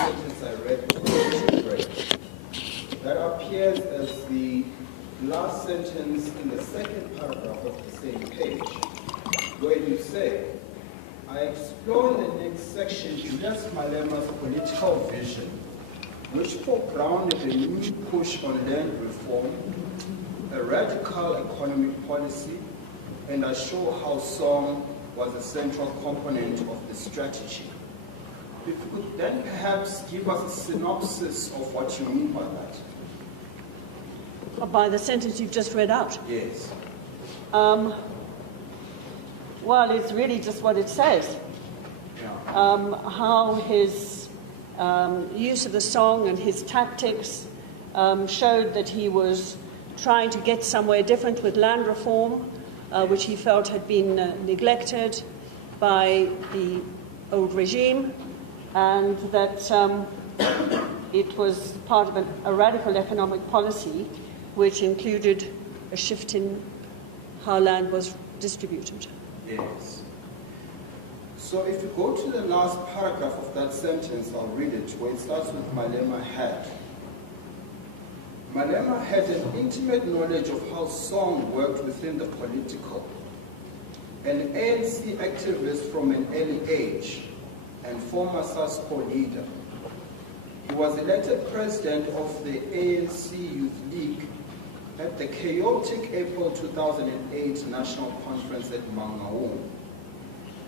sentence I read before the break, that appears as the last sentence in the second paragraph of the same page, where you say, I explore in the next section Julius Malema's political vision, which foregrounded a new push on land reform, a radical economic policy, and I show how song was a central component of the strategy. If you could then perhaps give us a synopsis of what you mean by that. By the sentence you've just read out? Yes. Well, it's really just what it says. Yeah. How his use of the song and his tactics showed that he was trying to get somewhere different with land reform, which he felt had been neglected by the old regime, and that it was part of a radical economic policy which included a shift in how land was distributed. Yes. So if you go to the last paragraph of that sentence, I'll read it, where it starts with Malema had. Malema had an intimate knowledge of how song worked within the political. An ANC activist from an early age and former SASCO leader. He was elected president of the ANC Youth League at the chaotic April 2008 National Conference at Mangaung.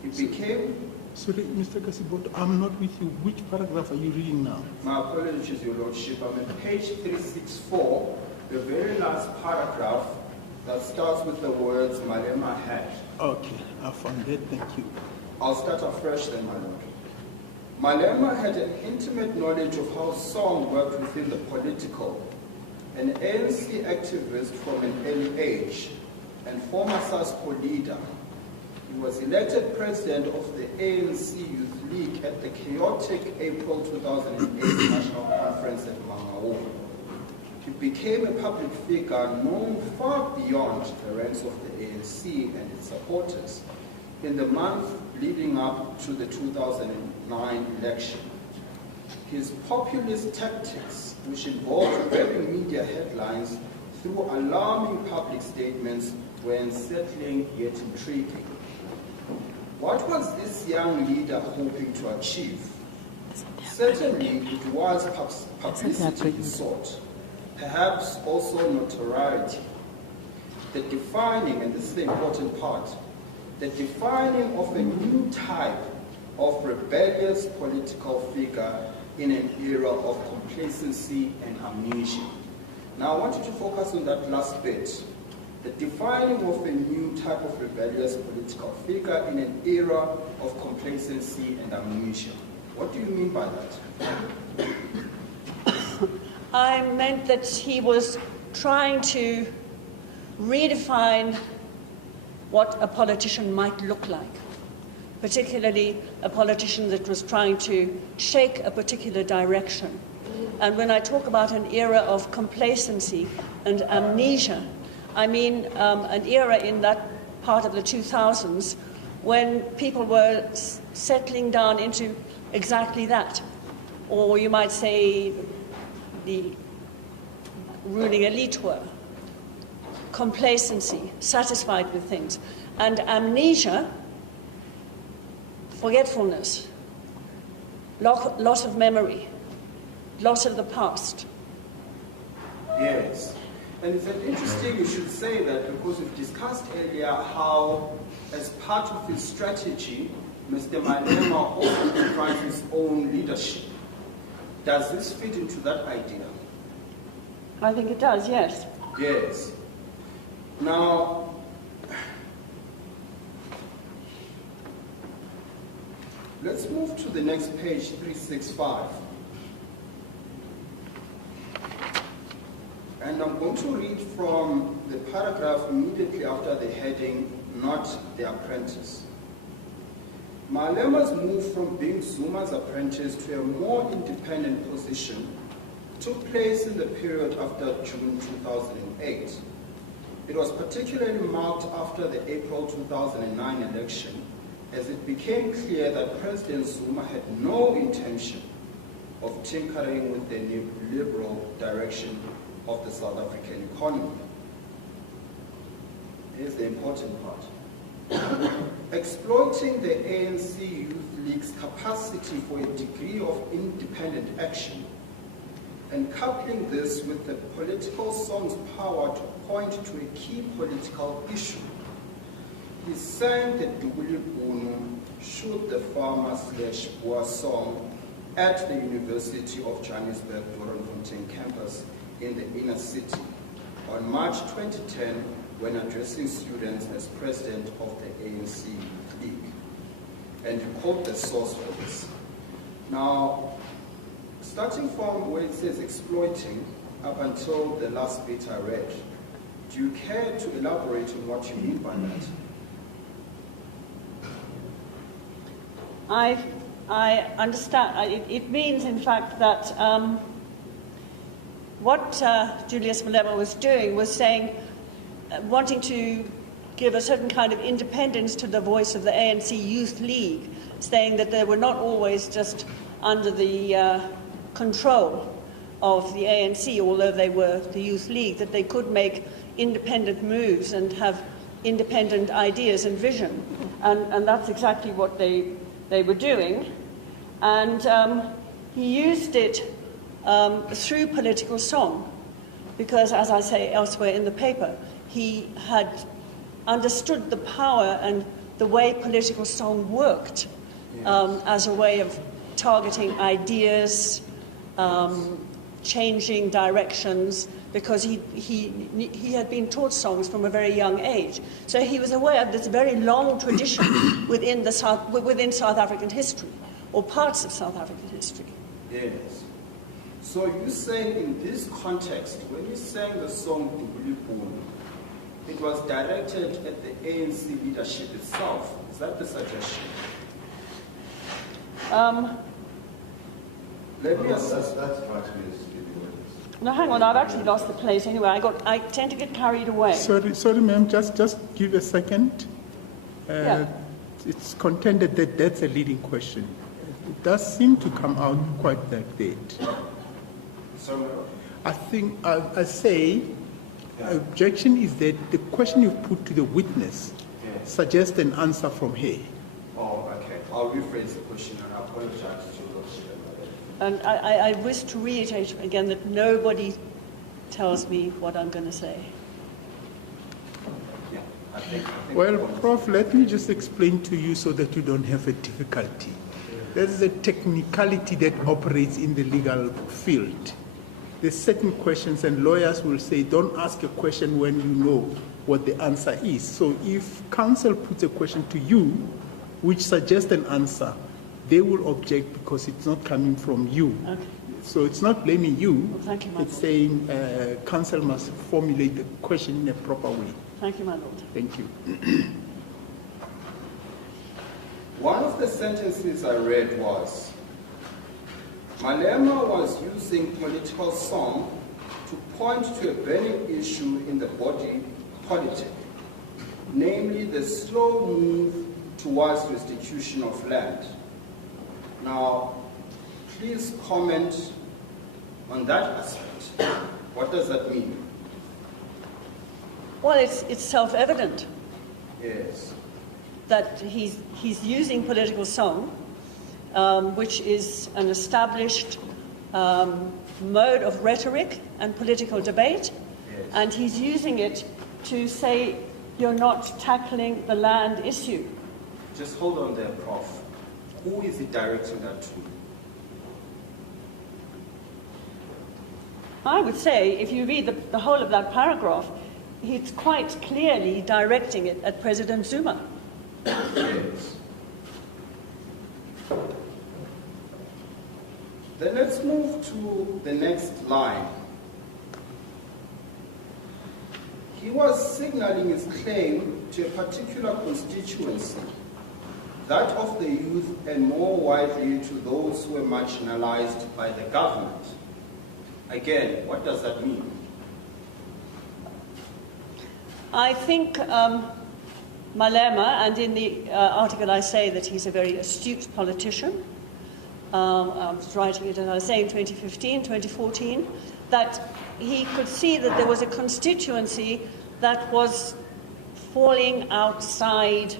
He became... Sorry, Mr. Kasiboto, I'm not with you. Which paragraph are you reading now? My apologies, Your Lordship. I'm at page 364, the very last paragraph that starts with the words Malema had. Okay, I found it. Thank you. I'll start afresh then, my Lord. Malema had an intimate knowledge of how song worked within the political. An ANC activist from an early age and former SASCO leader. He was elected president of the ANC Youth League at the chaotic April 2008 National Conference at Mangaung. He became a public figure known far beyond the ranks of the ANC and its supporters in the month leading up to the 2009 election. His populist tactics, which involved grabbing media headlines through alarming public statements, were unsettling yet intriguing. What was this young leader hoping to achieve? Certainly, it was publicity he sought, perhaps also notoriety. The defining, and this is the important part, the defining of a new type of rebellious political figure in an era of complacency and amnesia. Now I want you to focus on that last bit. The defining of a new type of rebellious political figure in an era of complacency and amnesia. What do you mean by that? I meant that he was trying to redefine what a politician might look like, particularly a politician that was trying to shake a particular direction. And when I talk about an era of complacency and amnesia, I mean an era in that part of the 2000s when people were settling down into exactly that. Or you might say the ruling elite were. Complacency, satisfied with things. And amnesia, forgetfulness, loss of memory, loss of the past. Yes. And it's interesting you should say that, because we've discussed earlier how, as part of his strategy, Mr. Malema also defines his own leadership. Does this fit into that idea? I think it does, yes. Yes. Now, let's move to the next page, 365. And I'm going to read from the paragraph immediately after the heading, Not the Apprentice. Malema's move from being Zuma's apprentice to a more independent position took place in the period after June 2008. It was particularly marked after the April 2009 election, as it became clear that President Zuma had no intention of tinkering with the neoliberal direction of the South African economy. Here's the important part. Exploiting the ANC Youth League's capacity for a degree of independent action and coupling this with the political song's power to point to a key political issue. He sang the Dubuli Bunu, Shoot the Farmer/Boer song at the University of Johannesburg Doornfontein campus in the inner city on March 2010 when addressing students as president of the ANC League. And you quote the source for this. Now, starting from where it says exploiting up until the last bit I read, do you care to elaborate on what you mean by that? I understand. It means, in fact, that what Julius Malema was doing was saying, wanting to give a certain kind of independence to the voice of the ANC Youth League, saying that they were not always just under the control of the ANC, although they were the Youth League, that they could make independent moves and have independent ideas and vision. And that's exactly what they were doing. And he used it through political song, because, as I say elsewhere in the paper, he had understood the power and the way political song worked as a way of targeting ideas, changing directions, because he had been taught songs from a very young age. So he was aware of this very long tradition within South African history, or parts of South African history. Yes. So you're saying in this context, when you sang the song Dubuli Bunu, it was directed at the ANC leadership itself. Is that the suggestion? Let me assess that. No, hang on, I've actually lost the place anyway. I tend to get carried away. Sorry, ma'am, just give a second. Yeah. It's contended that that's a leading question. It does seem to come out quite like that. So, I think, I say, objection is that the question you put to the witness suggests an answer from her. Oh, okay. I'll rephrase the question and I apologize to those. And I wish to reiterate again that nobody tells me what I'm going to say. Yeah, I think Well, Prof, let me just explain to you so that you don't have a difficulty. There is a technicality that operates in the legal field. There's certain questions, and lawyers will say, don't ask a question when you know what the answer is. So if counsel puts a question to you, which suggests an answer, they will object because it's not coming from you. Okay. So it's not blaming you. Well, thank you, my It's saying counsel must formulate the question in a proper way. Thank you, my lord. Thank you. one of the sentences I read was, Malema was using political song to point to a burning issue in the body politic, namely the slow move towards restitution of land. Now, please comment on that aspect. What does that mean? Well, it's self-evident Yes. that he's using political song, which is an established mode of rhetoric and political debate, Yes. and he's using it to say you're not tackling the land issue. Just hold on there, Prof. Who is he directing that to? I would say, if you read the whole of that paragraph, he's quite clearly directing it at President Zuma. Yes. Then let's move to the next line. He was signaling his claim to a particular constituency, that of the youth, and more widely to those who were marginalized by the government. Again, what does that mean? I think Malema, and in the article I say that he's a very astute politician, I was writing it, and I was saying 2015, 2014, that he could see that there was a constituency that was falling outside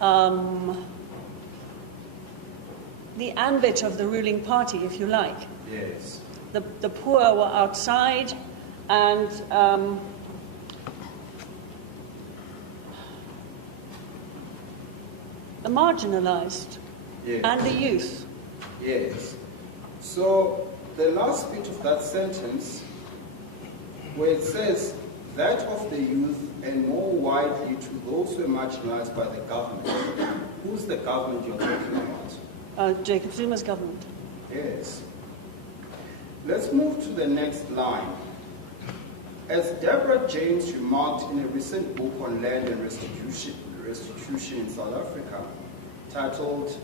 the ambit of the ruling party, if you like. Yes. The poor were outside, and the marginalized, Yes. and the youth. Yes. So the last bit of that sentence, where it says, that of the youth and more widely to those who are marginalized by the government. Who's the government you're talking about? Jacob Zuma's government. Yes. Let's move to the next line. As Deborah James remarked in a recent book on land and restitution in South Africa, titled,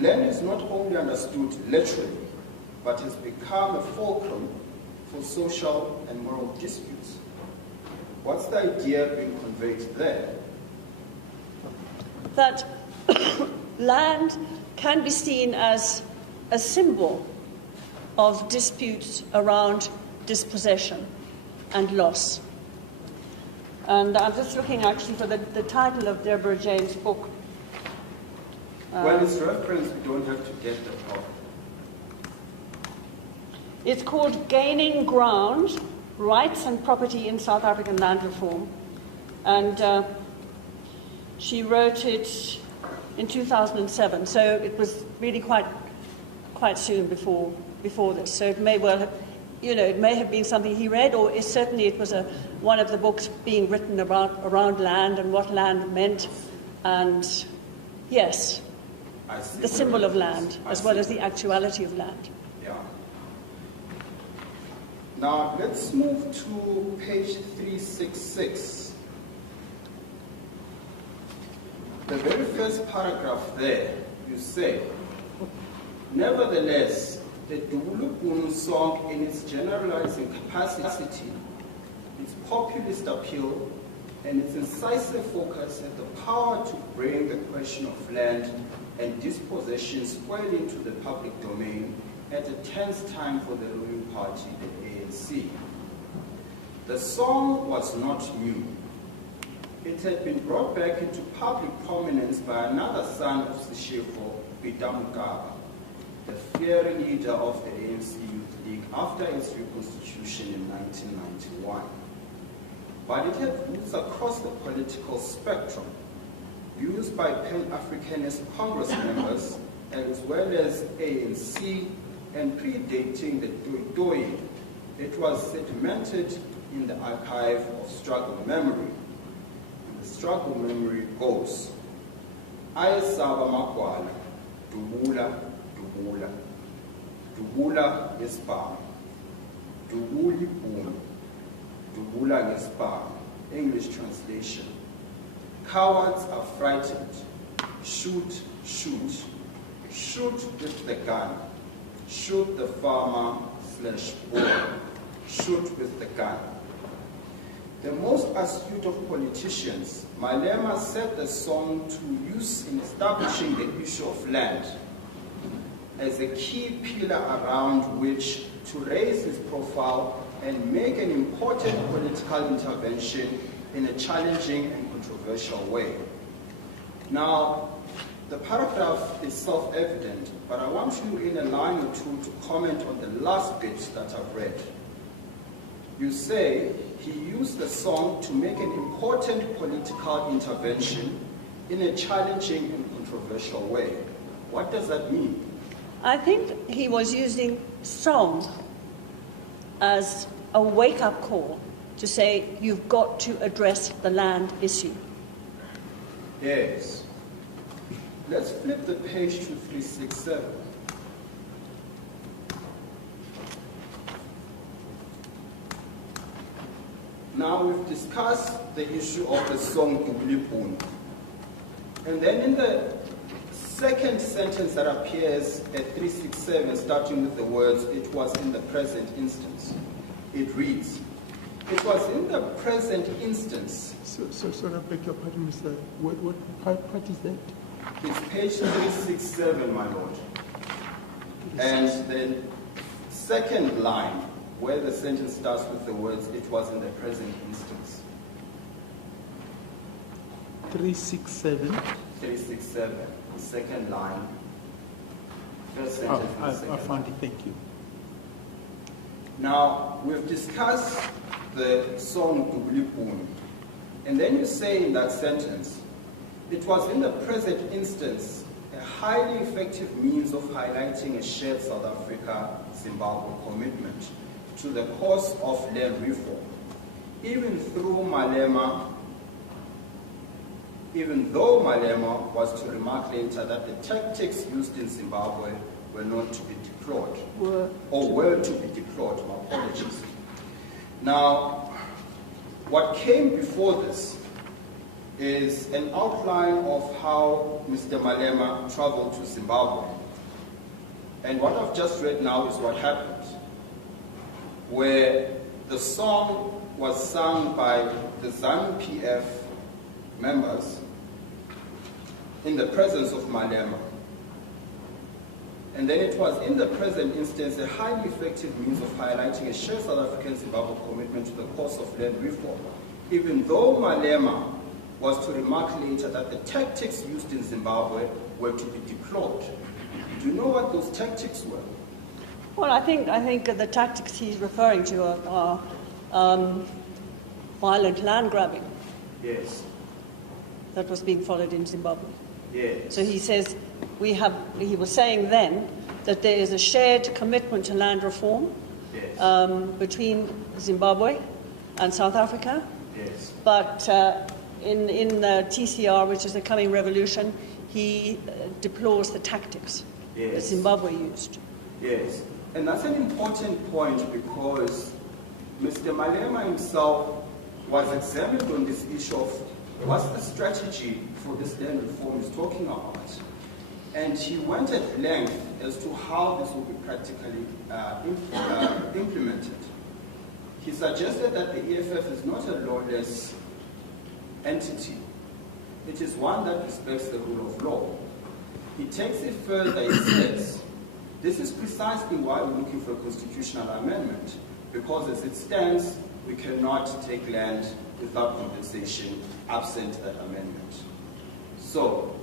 land is not only understood literally, but has become a fulcrum for social and moral disputes. What's the idea being conveyed there? That land can be seen as a symbol of disputes around dispossession and loss. And I'm just looking actually for the title of Deborah James' book. Well, it's referenced, we don't have to get the part. It's called Gaining Ground, Rights and Property in South African Land Reform. And she wrote it in 2007, so it was really quite soon before this. So it may well have, it may have been something he read, or certainly it was one of the books being written around land and what land meant, and yes, the symbol of land as well as the actuality of land. Yeah. Now let's move to page 366. The very first paragraph there, you say, nevertheless, the Dubulubunu song in its generalizing capacity, its populist appeal, and its incisive focus had the power to bring the question of land and dispossession squarely into the public domain at a tense time for the ruling party, the ANC. The song was not new. It had been brought back into public prominence by another son of Seshefo, Peter Mugaba, the fiery leader of the ANC Youth League after its reconstitution in 1991. But it had roots across the political spectrum, used by Pan-Africanist Congress members, as well as ANC, and predating the Toy. It was sedimented in the archive of struggle memory. And the struggle memory goes, Ayesaba Makwala, Dubula, Dubula, Dubula Yespa, Dubuli Boom, Dubula Yespa, English translation. Cowards are frightened. Shoot, shoot. Shoot with the gun. Shoot the farmer/boy. Shoot with the gun. The most astute of politicians, Malema set the song to use in establishing the issue of land as a key pillar around which to raise his profile and make an important political intervention in a challenging and controversial way. Now, the paragraph is self-evident, but I want you in a line or two to comment on the last bit that I've read. You say he used the song to make an important political intervention in a challenging and controversial way. What does that mean? I think he was using song as a wake-up call to say, you've got to address the land issue. Yes. Let's flip the page to 367. Now we've discussed the issue of the song Dubulibun. And then in the second sentence that appears at 367, starting with the words, it was in the present instance, it reads, it was in the present instance. So I beg your pardon, Mr. What part is that? It's page 367, my lord. And the second line, where the sentence starts with the words, it was in the present instance. 367. 367, the second line. First sentence. I found it, thank you. Now, we've discussed the song Dublipun, and then you say in that sentence, it was in the present instance a highly effective means of highlighting a shared South Africa-Zimbabwe commitment to the cause of land reform, even though Malema was to remark later that the tactics used in Zimbabwe were not to be deplored, were to be deplored, my apologies. Now, what came before this is an outline of how Mr. Malema traveled to Zimbabwe. And what I've just read now is what happened, where the song was sung by the ZANU-PF members in the presence of Malema. And then it was in the present instance a highly effective means of highlighting a shared South African Zimbabwe commitment to the cause of land reform, even though Malema was to remark later that the tactics used in Zimbabwe were to be deplored. Do you know what those tactics were? Well, I think the tactics he's referring to are violent land grabbing. Yes. That was being followed in Zimbabwe. Yes. So he says he was saying then that there is a shared commitment to land reform between Zimbabwe and South Africa. Yes. But in the TCR, which is the coming revolution, he deplores the tactics that Zimbabwe used. Yes. And that's an important point because Mr. Malema himself was examined on this issue of what's the strategy for this land reform he's talking about. And he went at length as to how this will be practically implemented. He suggested that the EFF is not a lawless entity. It is one that respects the rule of law. He takes it further, he says, this is precisely why we're looking for a constitutional amendment, because as it stands, we cannot take land without compensation absent that amendment. So,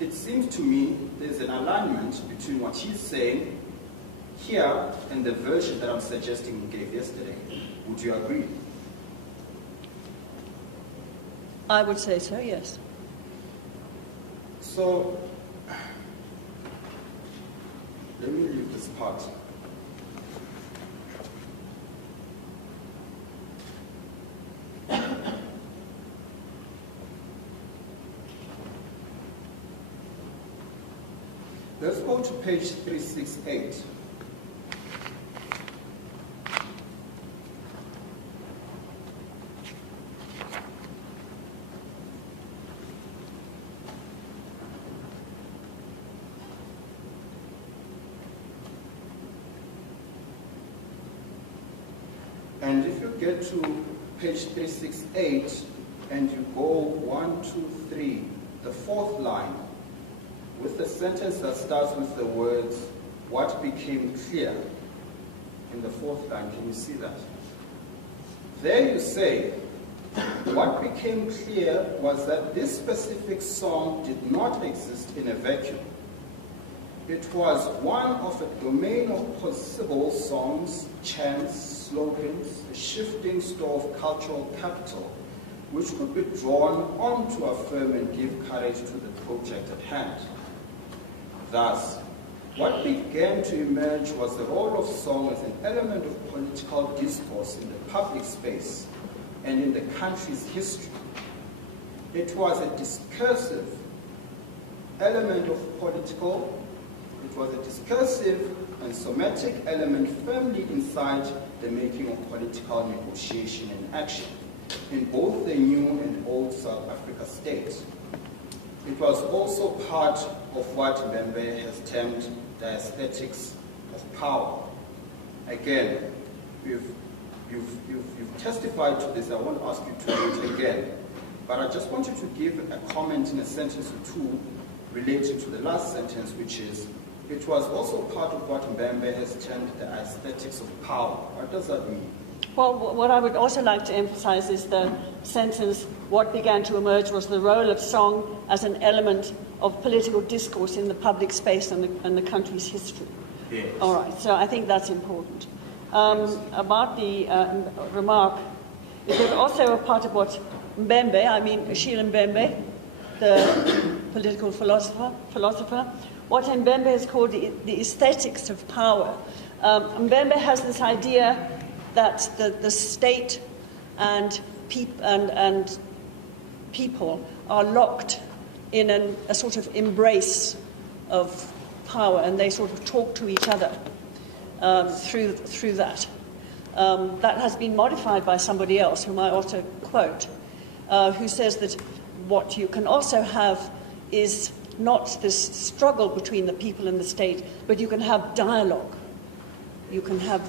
it seems to me there's an alignment between what he's saying here and the version that I'm suggesting he gave yesterday. Would you agree? I would say so, yes. So, let me leave this part. Let's go to page 368. And if you get to page 368 and you go 1, 2, 3, the fourth line, with the sentence that starts with the words, what became clear, in the fourth line, can you see that? There you say, what became clear was that this specific song did not exist in a vacuum. It was one of a domain of possible songs, chants, slogans, a shifting store of cultural capital, which could be drawn on to affirm and give courage to the project at hand. Thus, what began to emerge was the role of song as an element of political discourse in the public space and in the country's history. It was a discursive element of political, it was a discursive and somatic element firmly inside the making of political negotiation and action in both the new and old South Africa states. It was also part of what Mbembe has termed the aesthetics of power. Again, you've testified to this. I won't ask you to do it again, but I just want you to give a comment in a sentence or two relating to the last sentence, which is, it was also part of what Mbembe has termed the aesthetics of power. What does that mean? Well, what I would also like to emphasize is the sentence, what began to emerge was the role of song as an element of political discourse in the public space and the country's history. Yes. All right, so I think that's important. About the remark, it was also a part of what Mbembe, I mean Achille Mbembe, the political philosopher, what Mbembe has called the aesthetics of power. Mbembe has this idea that the state and people are locked in a sort of embrace of power, and they sort of talk to each other through that. That has been modified by somebody else, whom I also quote, who says that what you can also have is not this struggle between the people and the state, but you can have dialogue. You can have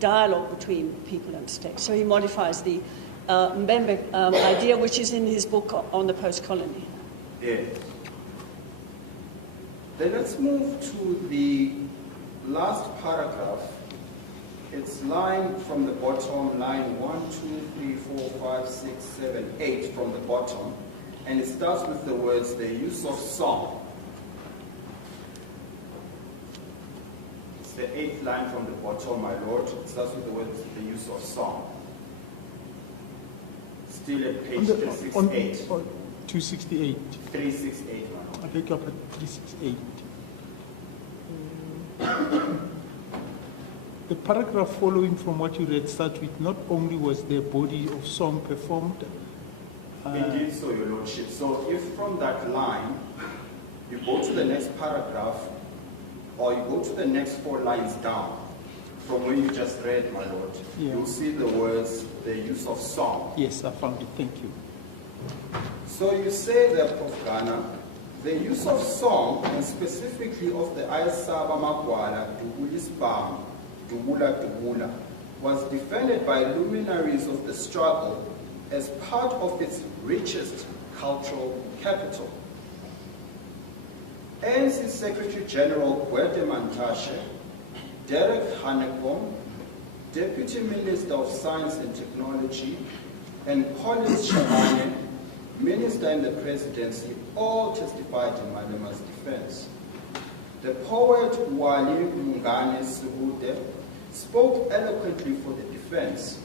dialogue between people and state. So he modifies the Mbembe idea, which is in his book on the post-colony. Yes. Then let's move to the last paragraph. It's line from the bottom, line 1, 2, 3, 4, 5, 6, 7, 8 from the bottom. And it starts with the words, the use of song. It's the 8th line from the bottom, my lord. It starts with the words, the use of song. Still at page 368. 268. 368, my lord. I pick up at 368. The paragraph following from what you read starts with, not only was there body of song performed. Indeed so, your lordship. So if from that line, you go to the next paragraph, or you go to the next 4 lines down, from where you just read, my lord, you'll see the words, the use of song. Yes, I found it. Thank you. So you say there, Prof. Ghana, the use of song, and specifically of the Ayasaba Magwala, Dugulisbam, Dugula, was defended by luminaries of the struggle as part of its richest cultural capital. ANC Secretary General Gwede Mantashe, Derek Hanekom, Deputy Minister of Science and Technology, and Collins Shabane, Minister in the Presidency, all testified in Malema's defense. The poet Wali Mungane Subude spoke eloquently for the defense.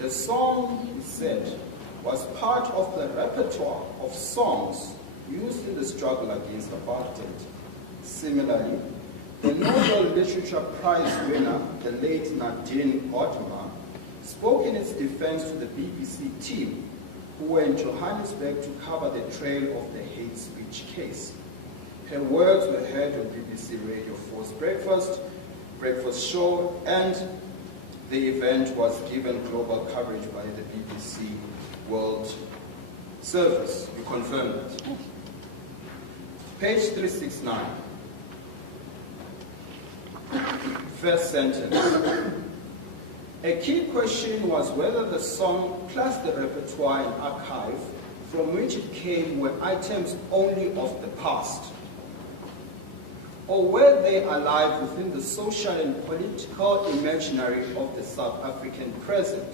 The song, he said, was part of the repertoire of songs used in the struggle against apartheid. Similarly, the Nobel Literature Prize winner, the late Nadine Gordimer, spoke in its defense to the BBC team, who were in Johannesburg to cover the trail of the hate speech case. Her words were heard on BBC Radio 4's breakfast show, and the event was given global coverage by the BBC World Service. You confirm that? Page 369. First sentence. A key question was whether the song plus the repertoire and archive from which it came were items only of the past, or were they alive within the social and political imaginary of the South African present?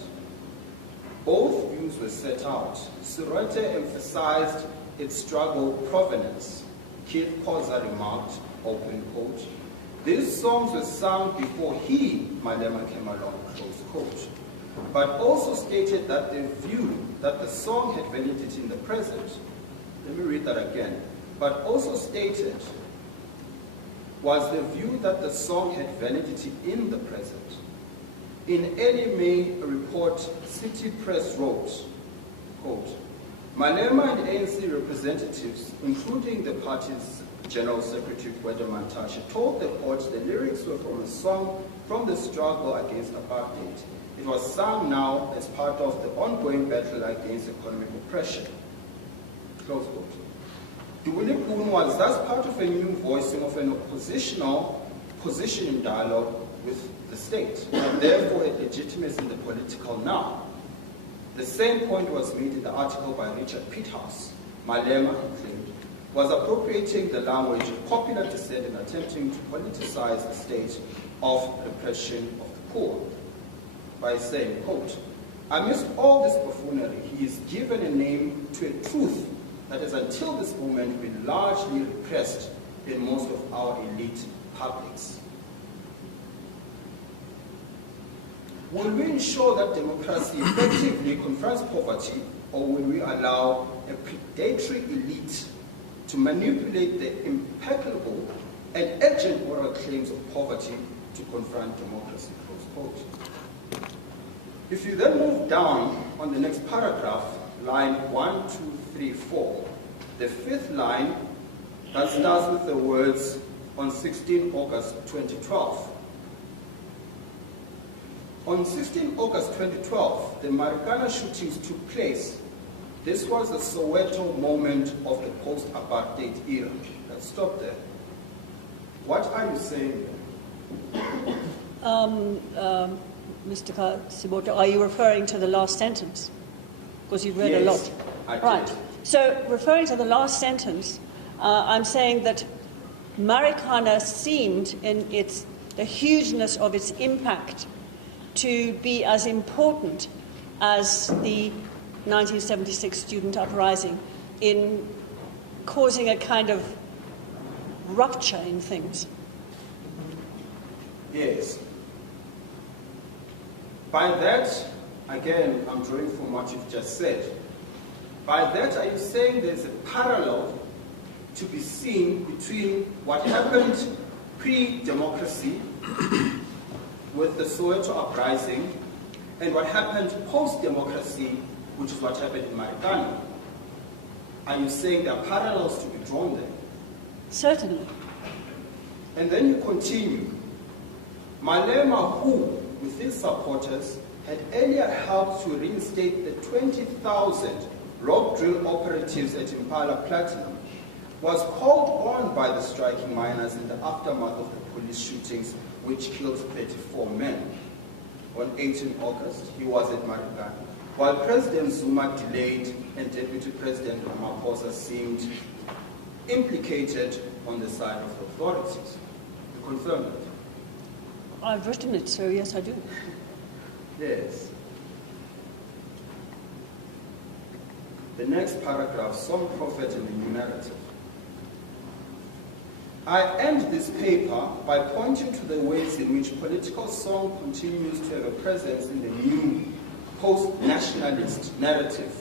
Both views were set out. Surete emphasized its struggle provenance. Keith Khoza remarked, open quote, these songs were sung before he, Malema, came along, close quote, but also stated that the view that the song had validity in the present, let me read that again, but also stated was the view that the song had validity in the present. In early May report, City Press wrote, quote, Malema and ANC representatives, including the party's General Secretary Gwede Mantashe, told the court the lyrics were from a song from the struggle against apartheid. It was sung now as part of the ongoing battle against economic oppression. Close quote. Duwele was thus part of a new voicing of an oppositional position in dialogue with the state, and therefore a legitimacy in the political now. The same point was made in the article by Richard Peterhouse. Malema, he claimed, was appropriating the language of popular dissent and attempting to politicize the state of repression of the poor by saying, quote, "Amidst all this buffoonery, he is given a name to a truth that has until this moment been largely repressed in most of our elite publics. Will we ensure that democracy effectively confronts poverty, or will we allow a predatory elite to manipulate the impeccable and urgent moral claims of poverty to confront democracy?" Close quote. If you then move down on the next paragraph, line 1, 2, 3, 4, the fifth line that starts with the words, "on 16 August 2012. On 16 August 2012, the Marikana shootings took place. This was the Soweto moment of the post-apartheid era. Let's stop there. What are you saying there? Mr. Siboto, are you referring to the last sentence? Because you've read a lot. Yes, I did. Right. So, referring to the last sentence, I'm saying that Marikana seemed, in the hugeness of its impact, to be as important as the 1976 student uprising in causing a kind of rupture in things. Yes. By that, again, I'm drawing from what you've just said. By that, are you saying there's a parallel to be seen between what happened pre-democracy with the Soweto uprising and what happened post-democracy, which is what happened in Marikana? Are you saying there are parallels to be drawn there? Certainly. And then you continue. Malema, who, with his supporters, had earlier helped to reinstate the 20,000 rock drill operatives at Impala Platinum, was called on by the striking miners in the aftermath of the police shootings which killed 34 men. On 18 August, he was at Marikana, while President Zuma delayed and Deputy President Ramaphosa seemed implicated on the side of the authorities. You confirm that? I've written it, so yes, I do. Yes. The next paragraph, Song, Prophet, and the New Narrative. I end this paper by pointing to the ways in which political song continues to have a presence in the new post-nationalist narrative,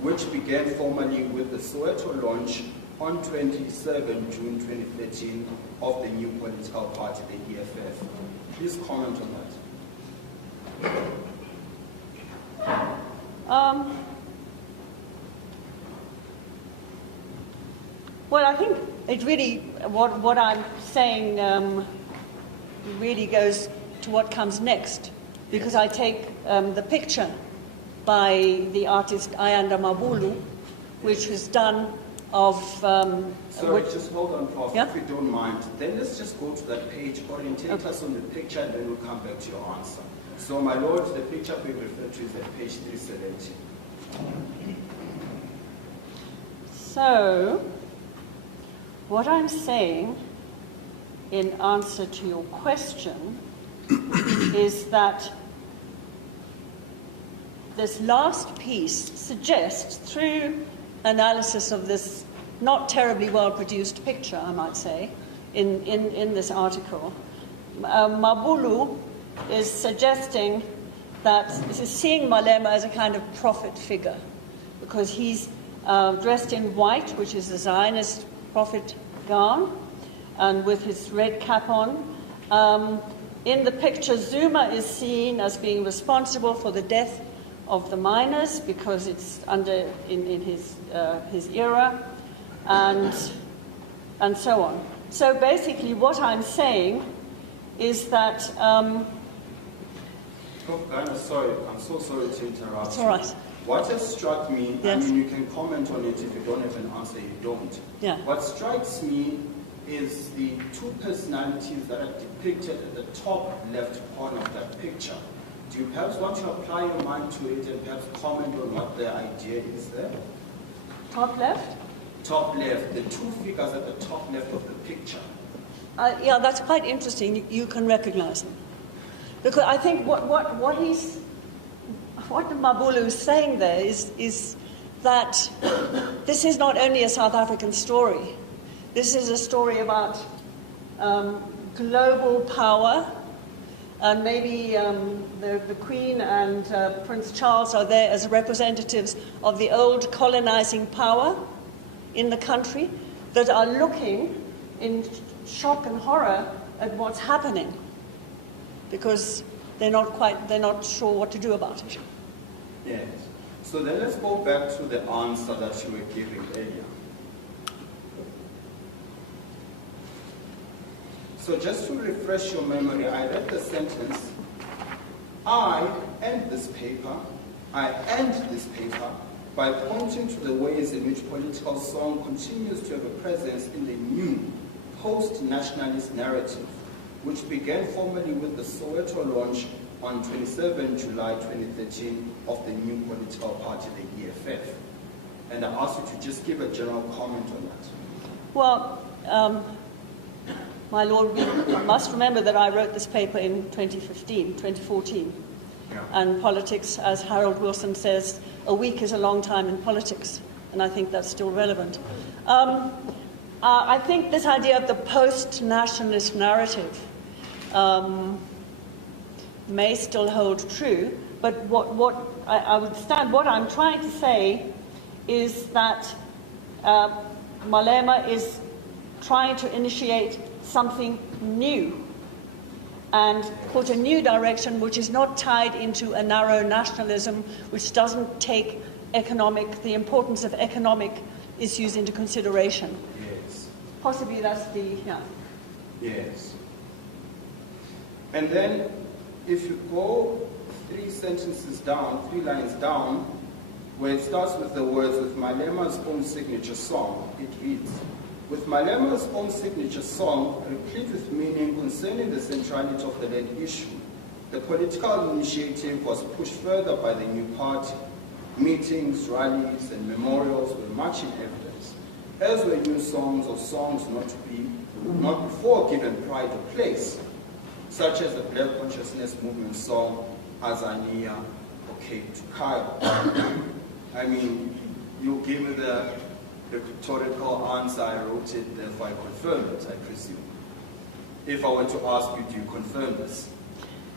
which began formally with the Soweto launch on 27 June 2013 of the new political party, the EFF. Please comment on that. Well, I think it really, what I'm saying really goes to what comes next, because I take the picture by the artist Ayanda Mabulu, which was done of... Sorry, just hold on, Prof, yeah? if you don't mind. Then let's just go to that page, orientate us on the picture, and then we'll come back to your answer. So, my lord, the picture we refer to is at page 370. So, what I'm saying in answer to your question is that this last piece suggests, through analysis of this not terribly well-produced picture, I might say, in this article, Mabulu is suggesting that this is seeing Malema as a kind of prophet figure, because he's dressed in white, which is a Zionist prophet gown, and with his red cap on. In the picture, Zuma is seen as being responsible for the death of the miners, because it's in his era, and so on. So basically, what I'm saying is that. Sorry, I'm so sorry to interrupt. It's all right. What has struck me, yes. I mean, you can comment on it if you don't have an answer, you don't. Yeah. What strikes me is the two personalities that are depicted at the top left corner of that picture. Do you perhaps want to apply your mind to it and perhaps comment on what the idea is there? Top left? top left, the two figures at the top left of the picture. Yeah, that's quite interesting. You can recognize them. Because I think what Mabulu is saying there is that this is not only a South African story. This is a story about global power, and maybe the Queen and Prince Charles are there as representatives of the old colonizing power in the country that are looking in shock and horror at what's happening because they're not sure what to do about it. Yes. So then let's go back to the answer that you were giving earlier. So just to refresh your memory, I read the sentence, I end this paper by pointing to the ways in which political song continues to have a presence in the new post-nationalist narrative, which began formally with the Soweto launch on 27 July 2013 of the new political party, the EFF. And I asked you to just give a general comment on that. Well, my Lord, we must remember that I wrote this paper in 2014. Yeah. And politics, as Harold Wilson says, a week is a long time in politics, and I think that's still relevant. I think this idea of the post-nationalist narrative may still hold true, but what I'm trying to say is that Malema is trying to initiate something new and put a new direction which is not tied into a narrow nationalism, which doesn't take the importance of economic issues into consideration. Yes. Possibly that's Yes. And then if you go 3 lines down, where it starts with the words, with Malema's own signature song, it reads, with Malema's own signature song, replete with meaning concerning the centrality of the land issue, the political initiative was pushed further by the new party. Meetings, rallies, and memorials were much in evidence, as were new songs or songs not before given pride or place, such as the Black Consciousness Movement song, Azania, or Cape to Cairo. I mean, you give me the rhetorical answer, I wrote it, therefore I confirm it, I presume. If I were to ask you, do you confirm this?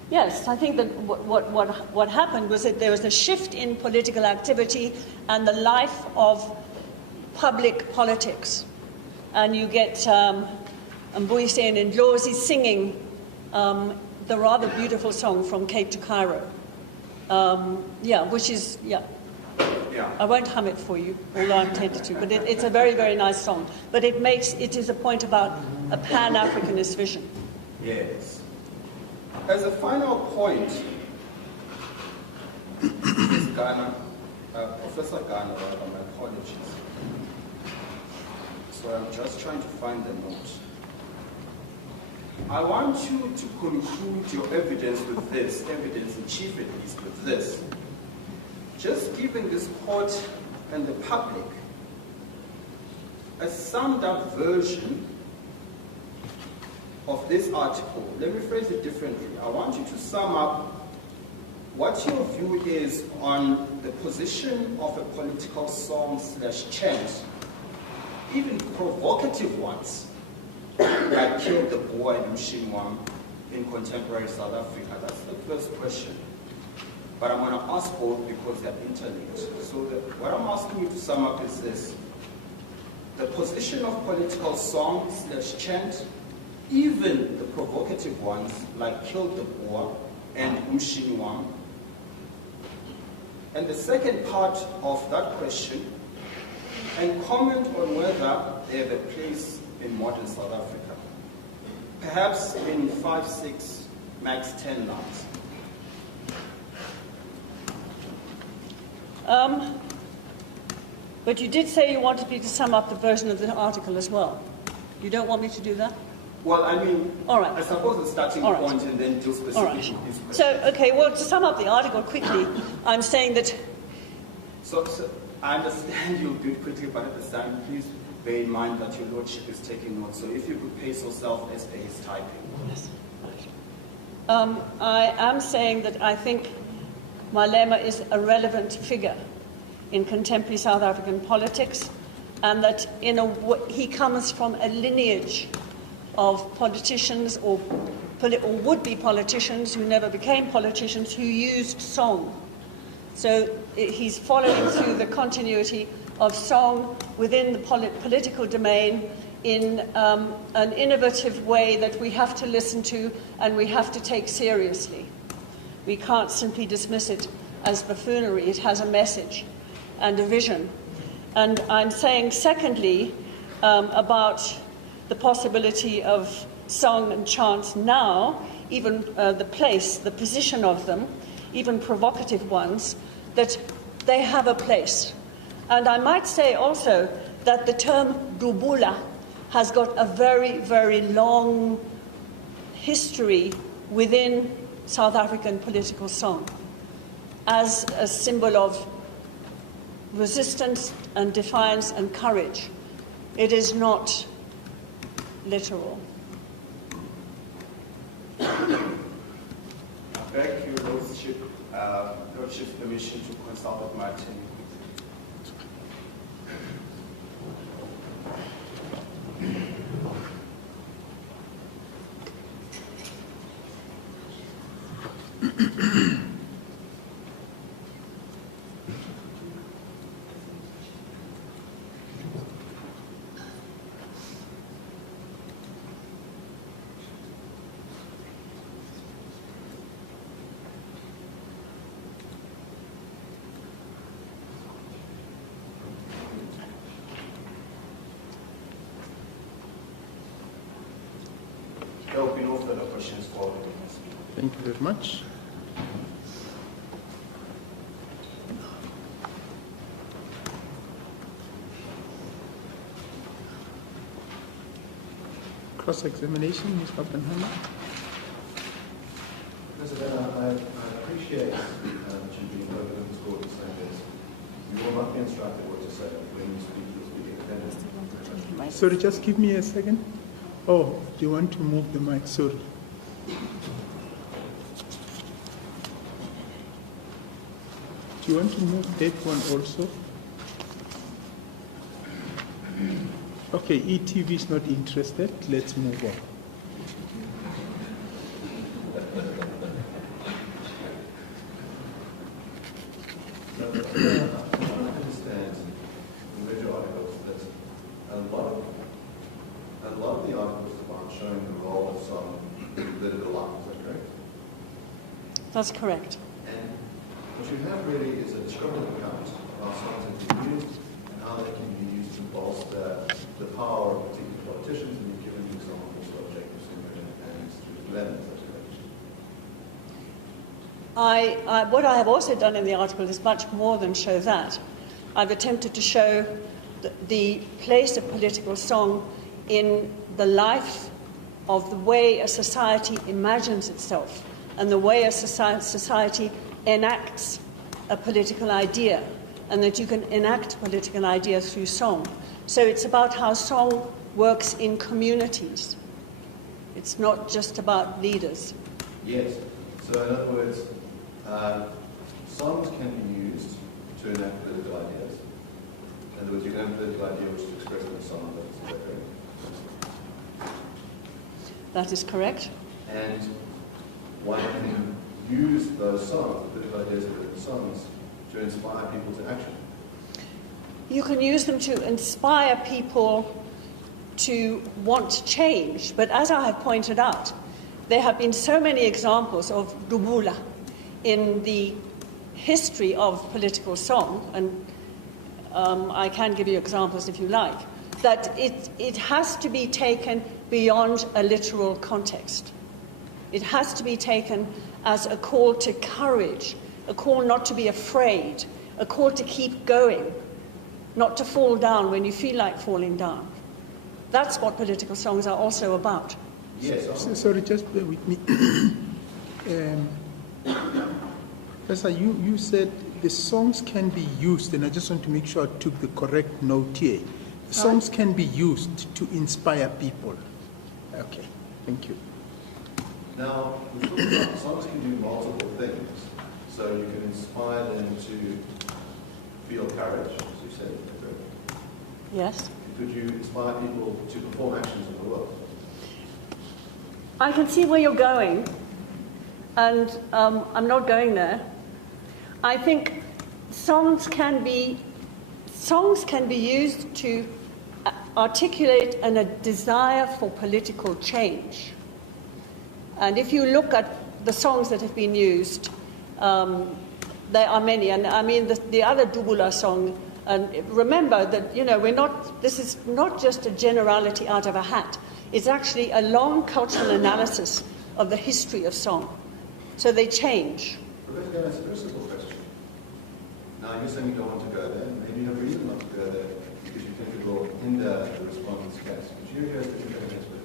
Yes, I think that what happened was that there was a shift in political activity and the life of public politics. And you get Mbuyise and Ndlozi singing the rather beautiful song From Cape to Cairo. Which is. I won't hum it for you, although I'm tempted to, but it's a very, very nice song. But it is a point about a Pan-Africanist vision. Yes. As a final point, Professor Ghana, my apologies. So I'm just trying to find the note. I want you to conclude your evidence with this, evidence in chief at least with this. Just giving this court and the public a summed up version of this article. Let me phrase it differently. I want you to sum up what your view is on the position of a political song / chant, even provocative ones, like Kill the Boer and Mshinwam in contemporary South Africa. That's the first question. But I'm going to ask both because they're interlinked. So what I'm asking you to sum up is this. The position of political song / chant, even the provocative ones like Kill the Boer and Mshinwam. And the second part of that question, and comment on whether they have a place in modern South Africa. Perhaps in 5, 6, max 10 lines. But you did say you wanted me to sum up the version of the article as well. You don't want me to do that? Well, I mean, all right. I suppose the starting point and then deal specifically with these questions. So, okay, well, to sum up the article quickly, I'm saying that... So I understand you'll do it quickly, but at the time, please bear in mind that your lordship is taking notes. So if you could pace yourself as per his typing. Yes. I am saying that I think Malema is a relevant figure in contemporary South African politics, and that he comes from a lineage of politicians or would-be politicians who never became politicians who used song. So he's following through the continuity of song within the political domain in an innovative way that we have to listen to and we have to take seriously. We can't simply dismiss it as buffoonery. It has a message and a vision. And I'm saying, secondly, about the possibility of song and chant now, even the place, the position of them, even provocative ones, that they have a place. And I might say also that the term dubula has got a very, very long history within South African political song as a symbol of resistance and defiance and courage. It is not literal. I beg your lordship's permission to consult with my attorney. There will be no further questions for the witness. Thank you very much. Cross-examination, Ms. Oppenheimer. President, I appreciate that you being open to court and saying this. You will not be instructed what to say when you speak to the defendant. Sorry, just give me a second. Oh, do you want to move the mic? Sorry. Do you want to move that one also? Okay, ETV is not interested. Let's move on. I understand in read your articles that a lot of the articles about showing the role of song in political life. Is that correct? That's correct. And what you have really is a descriptive account of how songs have been used and how they can be used to bolster the power of particular politicians, and you've given examples of Jacob Zuma and Lennon. What I have also done in the article is much more than show that. I've attempted to show the place of political song in the life of the way a society imagines itself and the way a society enacts a political idea, and that you can enact political ideas through song. So it's about how song works in communities. It's not just about leaders. Yes. So in other words, songs can be used to enact political ideas. In other words, you can have a political idea which is expressed in a song. Is that correct? That is correct. And one can use those songs, political ideas in songs, to inspire people to action. You can use them to inspire people to want change. But as I have pointed out, there have been so many examples of dubula in the history of political song, and I can give you examples if you like, that it has to be taken beyond a literal context. It has to be taken as a call to courage, a call not to be afraid, a call to keep going, not to fall down when you feel like falling down. That's what political songs are also about. Yes. Sorry, just bear with me. Professor, you said the songs can be used, and I just want to make sure I took the correct note here. The songs can be used to inspire people. Okay, thank you. Now, we're talking about songs can do multiple things. So you can inspire them to feel courage, as you said. Yes. Could you inspire people to perform actions in the world? I can see where you're going, and I'm not going there. I think songs can be used to articulate a desire for political change. And if you look at the songs that have been used, there are many. And I mean, the other Dubula song, and remember that, this is not just a generality out of a hat. It's actually a long cultural analysis of the history of song. So they change. Rebecca, that's a very simple question. Now, you're saying you don't want to go there. Maybe you have a reason not to go there because you think it will hinder the respondent's case. But you're here as the internet expert.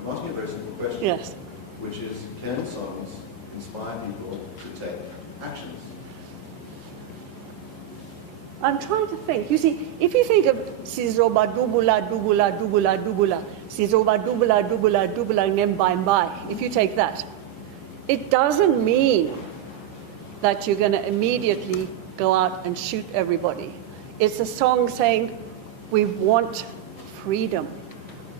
I'm asking you a very simple question. Yes. Which is, can songs inspire people to take actions? I'm trying to think. You see, if you think of Sizoba Dubula, Dubula, Dubula, Dubula, Sizoba Dubula, Dubula, Dubula, Ngembai, if you take that, it doesn't mean that you're going to immediately go out and shoot everybody. It's a song saying, we want freedom.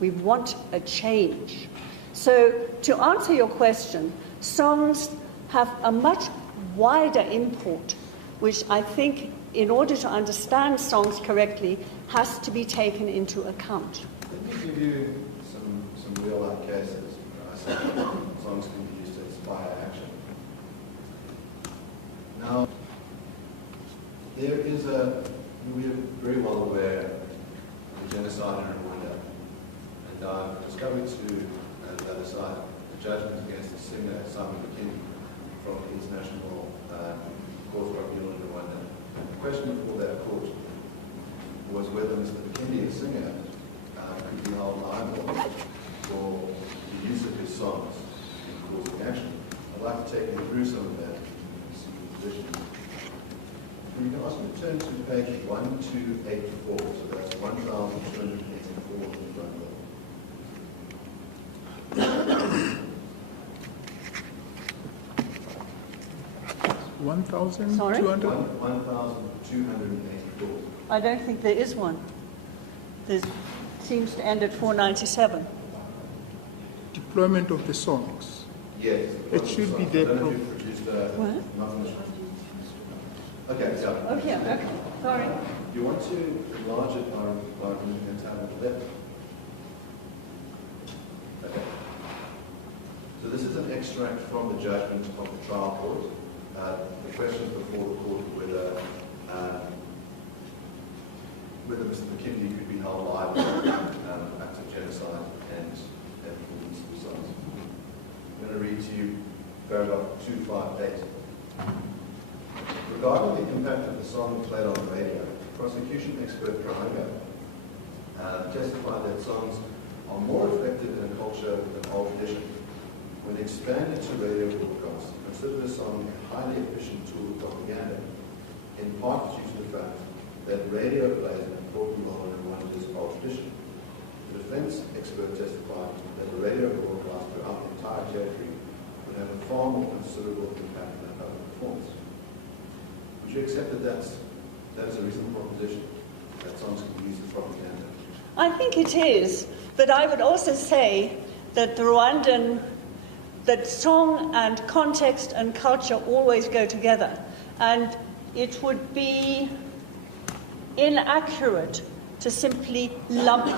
We want a change. So to answer your question, songs have a much wider import, which I think, in order to understand songs correctly, has to be taken into account. Let me give you some real-life cases where I say songs can be used to inspire action. Now, we are very well aware of the genocide in Rwanda, and I've discovered to the other side a judgment against the singer Simon McKinney from the International Court of Appeal in Rwanda. The question before that court was whether Mr. McKinney, a singer, could be held liable for the use of his songs in causing action. I'd like to take you through some of that position. You can ask me to turn to page 1284, so that's 1284 in front of it. 1,200? 1,284. I don't think there is one. There seems to end at 497. Deployment of the songs. Yes. It should be there. I don't know if you've produced nothing. Okay, yeah. Okay, sorry. You want to enlarge it by removing tab at the left. Okay. So this is an extract from the judgment of the trial court. The question before the court whether Mr. McKinney could be held liable for acts of genocide and for use of songs. I'm going to read to you paragraph 258. Regarding the impact of the song played on the radio, prosecution expert Kahanga testified that songs are more effective in a culture with an old tradition. When expanded to radio broadcasts, consider the song a highly efficient tool of propaganda, in part due to the fact that radio plays an important role in Rwanda's old tradition. The defense expert testified that the radio broadcast throughout the entire territory would have a far more considerable impact than public performance. Would you accept that that is a reasonable proposition, that songs can be used as propaganda? I think it is, but I would also say that that song and context and culture always go together, and it would be inaccurate to simply lump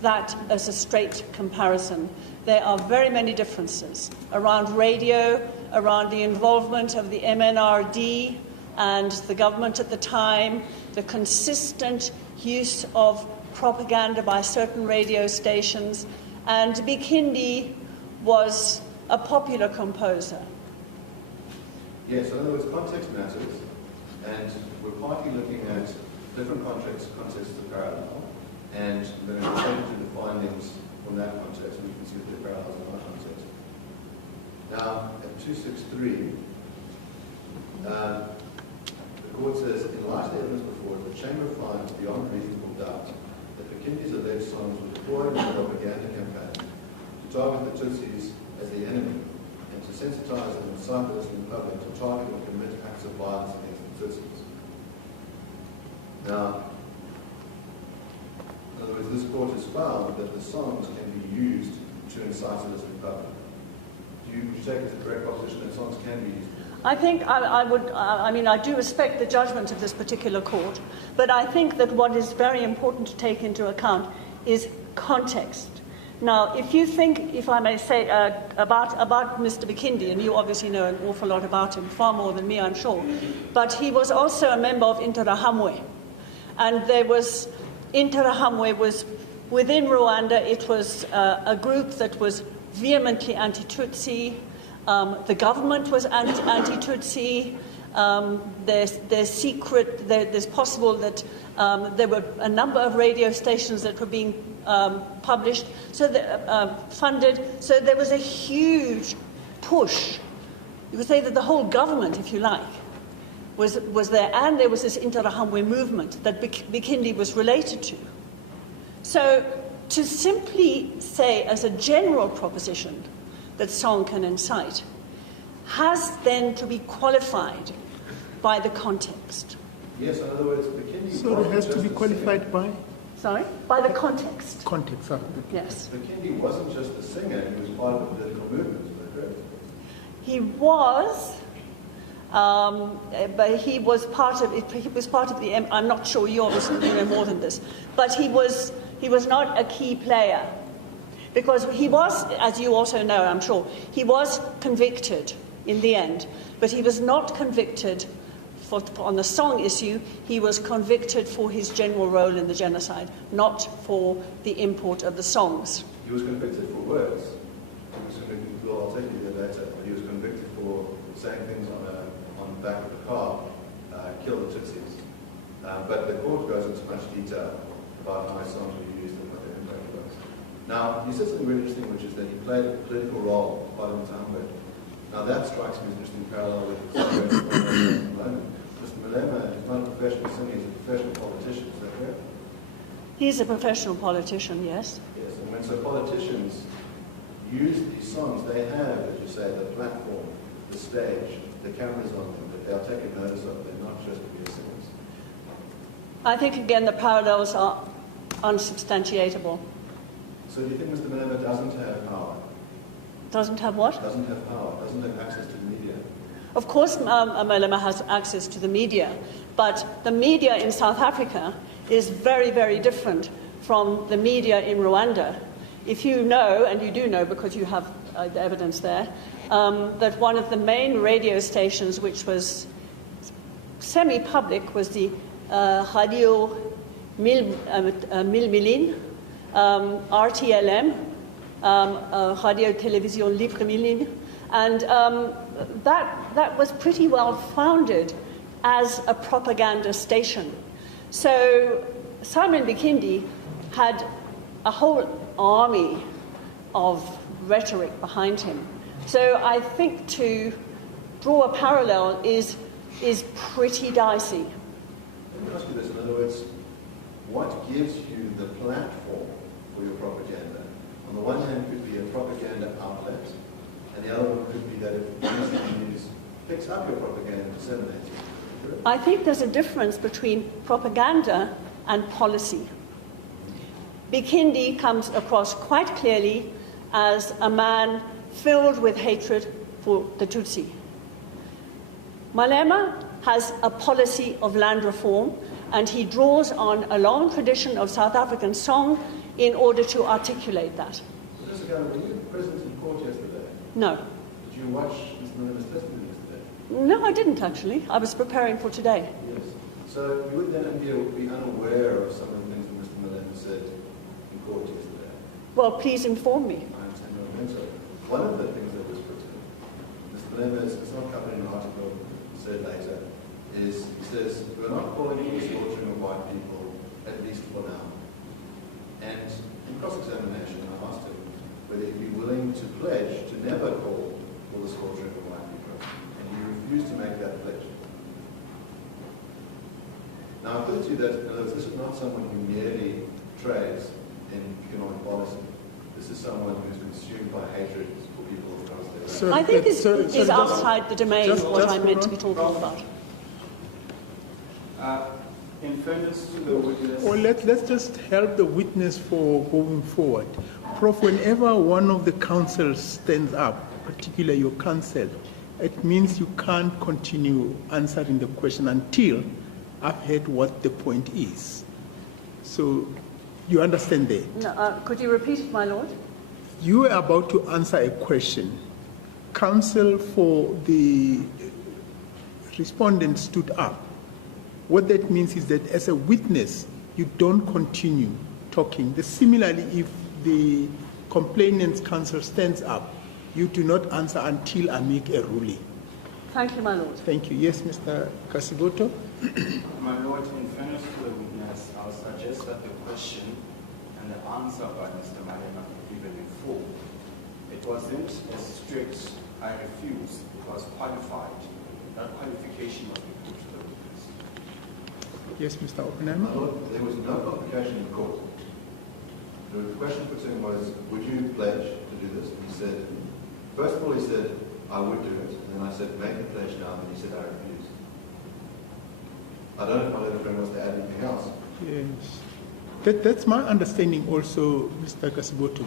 that as a straight comparison. There are very many differences around radio, around the involvement of the MNRD and the government at the time, the consistent use of propaganda by certain radio stations, and Bikindi was a popular composer. Yes, in other words, context matters, and we're partly looking at different contexts of parallel, and we're going to return to the findings from that context, and you can see that there are parallels in our context. Now, at 263, The court says, in light of the evidence before it, the Chamber finds beyond reasonable doubt that Bikindi's alleged songs were deployed in a propaganda campaign to target the Tutsis as the enemy and to sensitize and incite the listening public to target and commit acts of violence against the Tutsis. Now, in other words, this court has found that the songs can be used to incite the listening public. Do you take it as a correct proposition that songs can be used? I think I do respect the judgment of this particular court, but I think that what is very important to take into account is context. Now, if you think, if I may say, about Mr. Bikindi, and you obviously know an awful lot about him, far more than me, I'm sure, but he was also a member of Interahamwe, and Interahamwe was within Rwanda. It was a group that was vehemently anti-Tutsi. The government was anti-Tutsi. There's possible that there were a number of radio stations that were being published, funded. So there was a huge push. You could say that the whole government, if you like, was there, and there was this Interahamwe movement that Bikindi was related to. So to simply say as a general proposition that song can incite has then to be qualified by the context. Yes, in other words, Bikindi... So it has to be qualified by? Sorry? By the context. Context, yes. Bikindi wasn't just a singer, he was part of the political movement, is that correct? He was, but he was part of it. He was part of the... I'm not sure you obviously know more than this, but he was not a key player. Because he was, as you also know, I'm sure, he was convicted in the end, but he was not convicted on the song issue. He was convicted for his general role in the genocide, not for the import of the songs. He was convicted for words. I'll take you there later. He was convicted for saying things on the back of the car, kill the Tutsis. But the court goes into much detail about how his songs were used and what their impact was. Now, he said something really interesting, which is that he played a political role quite a long time ago. Now, that strikes me as an interesting parallel with Mr. Malema is not a professional singer, he's a professional politician, is that correct? He's a professional politician, yes. Yes, and when so politicians use these songs, they have, as you say, the platform, the stage, the cameras on them, that they'll take notice of. They're not just mere singers. I think, again, the parallels are unsubstantiatable. So do you think Mr. Malema doesn't have power? Doesn't have what? Doesn't have power, doesn't have access to the media. Of course, Malema has access to the media, but the media in South Africa is very, very different from the media in Rwanda. If you know, and you do know because you have the evidence there, that one of the main radio stations which was semi-public was the Radio Milmilin, RTLM, Radio Television Libre Milin, and that was pretty well founded as a propaganda station. So Simon Bikindi had a whole army of rhetoric behind him. So I think to draw a parallel is pretty dicey. Let me ask you this, in other words, what gives you the platform for your propaganda? On the one hand, could be a propaganda outlet, and the other one could be that if news picks up your propaganda and disseminates it. I think there's a difference between propaganda and policy. Bikindi comes across quite clearly as a man filled with hatred for the Tutsi. Malema has a policy of land reform, and he draws on a long tradition of South African song in order to articulate that. Professor Gallo, were you present in court yesterday? No. Did you watch Mr. Malema's testimony yesterday? No, I didn't actually. I was preparing for today. Yes. So you would then be unaware of some of the things that Mr. Malema said in court yesterday? Well, please inform me. I understand your answer. One of the things that was put to him, Mr. Malema, it's not covered in an article, said later, is he says, we're not calling for the slaughtering of white people, at least for now. And in cross-examination, I asked him whether he'd be willing to pledge to never call for the slaughtering of white people. And he refused to make that pledge. Now, I put it to you that in other words, this is not someone who merely trades in economic policy. This is someone who's consumed by hatred for people across their race. So, I think sorry, is outside the domain of what I'm meant to be talking about. In fairness to the witness... Well, let's just help the witness for going forward. Prof, whenever one of the counsel stands up, particularly your counsel, it means you can't continue answering the question until I've heard what the point is. So, you understand that? No, could you repeat it, my lord? You were about to answer a question. Counsel for the respondent stood up. What that means is that as a witness, you don't continue talking. Similarly, if the complainant's counsel stands up, you do not answer until I make a ruling. Thank you, my lord. Thank you. Yes, Mr. Kasiboto? My lord, in fairness to the witness, I would suggest that the question and the answer by Mr. Malema be given in full. It wasn't a strict, I refuse, it was qualified. That qualification was put to the witness. Yes, Mr. Oppenheimer? My Lord, there was no complication in court. The question put to him was, would you pledge to do this? And he said, first of all, he said, I would do it. And then I said, make the pledge now. And he said, I refuse. I don't know if my little friend wants to add anything else. Yes. That's my understanding also, Mr. Kasiboto.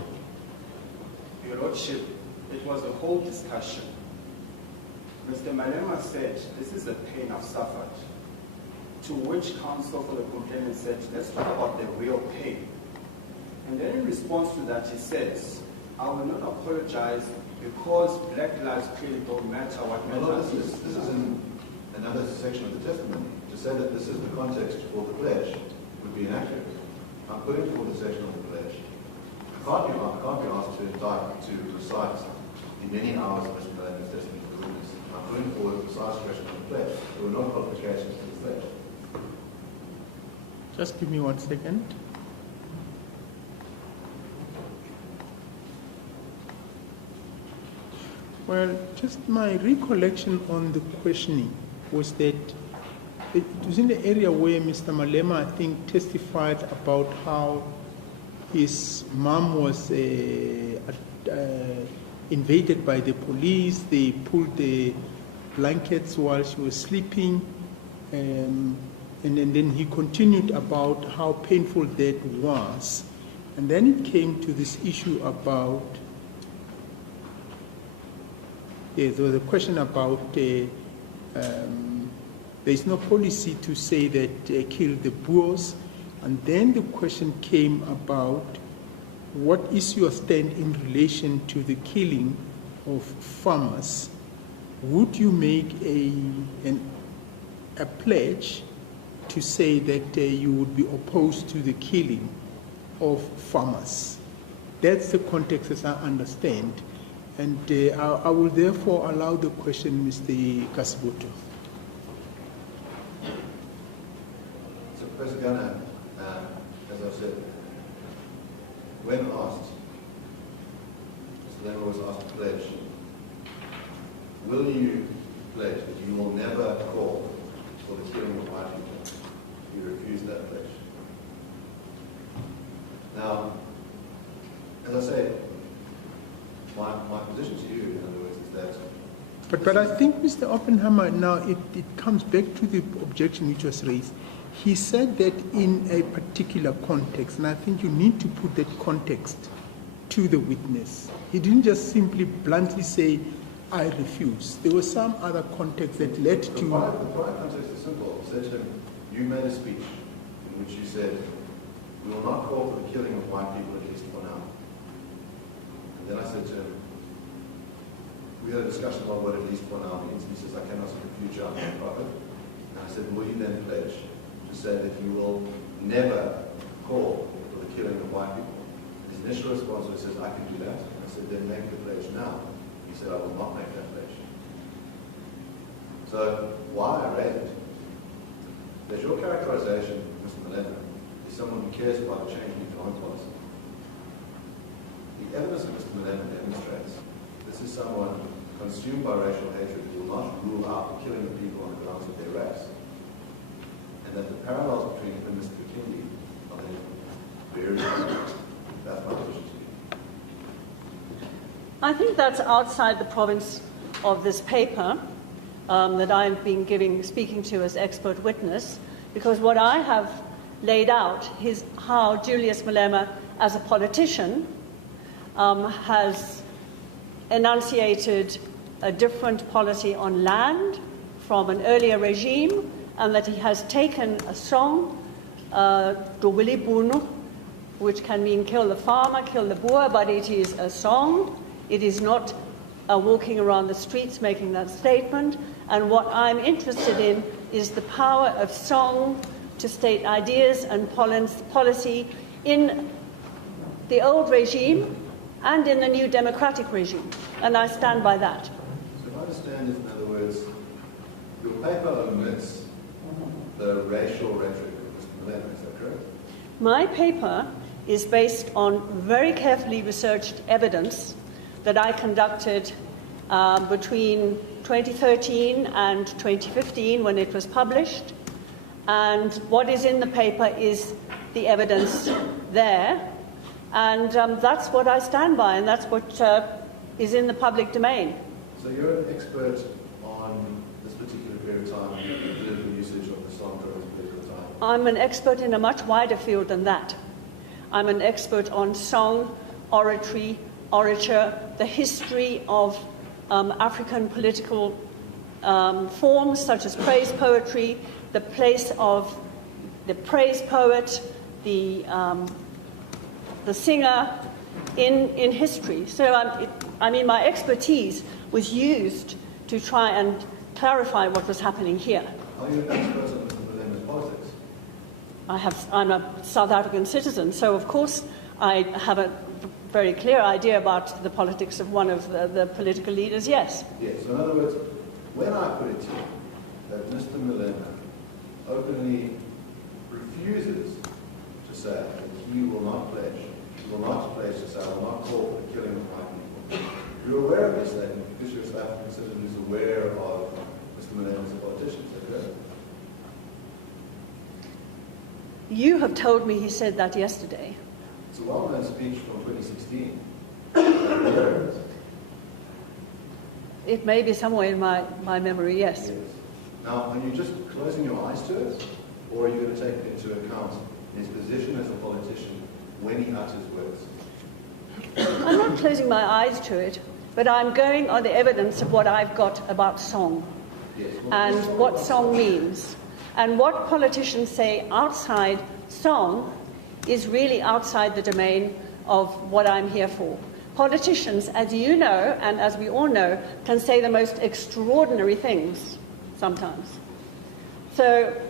Your Lordship, it was a whole discussion. Mr. Malema said, this is the pain I've suffered. To which counsel for the complainant said, let's talk about the real pain. And then in response to that, he says, I will not apologize because black lives clearly don't matter what matters. This is in another section of the testimony. To say that this is the context for the pledge would be inaccurate. I'm putting forward the section of the pledge. I can't be asked to recite the many hours of Mr. Malema's testimony to the witness. I'm putting forward the precise question of the pledge. There were no qualifications to the pledge. Just give me 1 second. Well, just my recollection on the questioning was that it was in the area where Mr. Malema, I think, testified about how his mom was invaded by the police. They pulled the blankets while she was sleeping. And then he continued about how painful that was. And then it came to this issue about, there was a question about there's no policy to say that kill the Boers. And then the question came about what is your stand in relation to the killing of farmers? Would you make a pledge to say that you would be opposed to the killing of farmers? That's the context as I understand. And I will therefore allow the question, Mr. Kasiboto. So, Professor Gunnar, as I've said, when asked, Mr. Lema was asked to pledge, will you pledge that you will never call for the killing of white people? He refused that pledge. Now, as I say, my position to you, in other words, is that... But I think, Mr. Oppenheimer, now it comes back to the objection which was raised. He said that in a particular context, and I think you need to put that context to the witness. He didn't just simply bluntly say, I refuse. There was some other context that led to... The prior context is simple. He said to him, you made a speech in which you said, we will not call for the killing of white people, at least for now. And then I said to him, we had a discussion about what at least for now means. He says, I cannot speak future, I'm a prophet. And I said, will you then pledge to say that you will never call for the killing of white people? His initial response was, he says, I can do that. And I said, then make the pledge now. He said, I will not make that pledge. So, why I raised it? That your characterization, Mr. Malema, is someone who cares about the change in economic policy. The evidence of Mr. Malema demonstrates this is someone consumed by racial hatred who will not rule out the killing of people on the grounds of their race. And and that the parallels between him and Mr. Kindi are then very different. That's my position to you. I think that's outside the province of this paper that I've been speaking to as expert witness, because what I have laid out is how Julius Malema, as a politician, has enunciated a different policy on land from an earlier regime, and that he has taken a song, Dobili Bunu, which can mean kill the farmer, kill the boer, but it is a song. It is not walking around the streets making that statement. And what I'm interested in is the power of song to state ideas and policy in the old regime and in the new democratic regime. And I stand by that. So if I understand this, in other words, your paper omits the racial rhetoric of Mr. Malema, is that correct? My paper is based on very carefully researched evidence that I conducted between 2013 and 2015 when it was published. And what is in the paper is the evidence there. And that's what I stand by, and that's what is in the public domain. So you're an expert on this particular period of time, the political usage of the song during this particular time? I'm an expert in a much wider field than that. I'm an expert on song, oratory, orature, the history of African political forms such as praise poetry, the place of the praise poet, the singer in history. So I mean, my expertise was used to try and clarify what was happening here. Are you an expert on Mr. Malema's politics? I'm a South African citizen, so of course I have a very clear idea about the politics of one of the political leaders, yes. Yes, so in other words, when I put it to you that Mr. Malema openly refuses to say that he will not pledge to say, I will not call for the killing of white people. You're aware of this statement because you're a South African citizen who's aware of Mr. Malema as a politician, is that correct? You have told me he said that yesterday. It's a well-known speech from 2016. It may be somewhere in my memory, yes. Yes. Now, are you just closing your eyes to it, or are you going to take it into account in his position as a politician when he utters words? I'm not closing my eyes to it, but I'm going on the evidence of what I've got about song, Yes. and what song means. And what politicians say outside song is really outside the domain of what I'm here for. Politicians, as you know, and as we all know, can say the most extraordinary things sometimes. So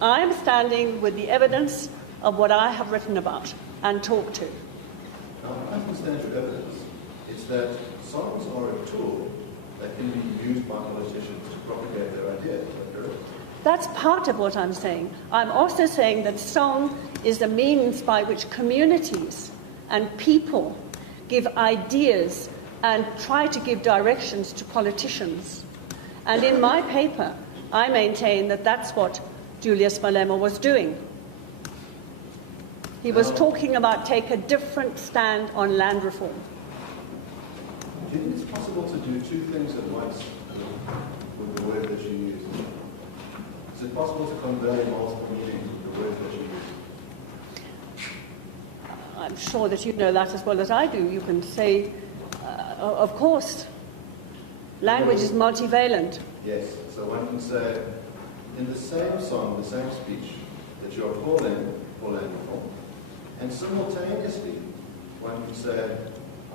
I'm standing with the evidence of what I have written about and talked to. Now, I understand your evidence. It's that songs are a tool that can be used by politicians to propagate their ideas. Is that correct? That's part of what I'm saying. I'm also saying that song is the means by which communities and people give ideas and try to give directions to politicians. And in my paper, I maintain that that's what Julius Malema was doing. He was talking about take a different stand on land reform. Do you think it's possible to do two things at once with the word that you use? Is it possible to convey multiple meanings with the words that you use? I'm sure that you know that as well as I do. You can say, of course, language is multivalent. Yes, so one can say, in the same song, the same speech, that you are calling for land reform, and simultaneously, one can say,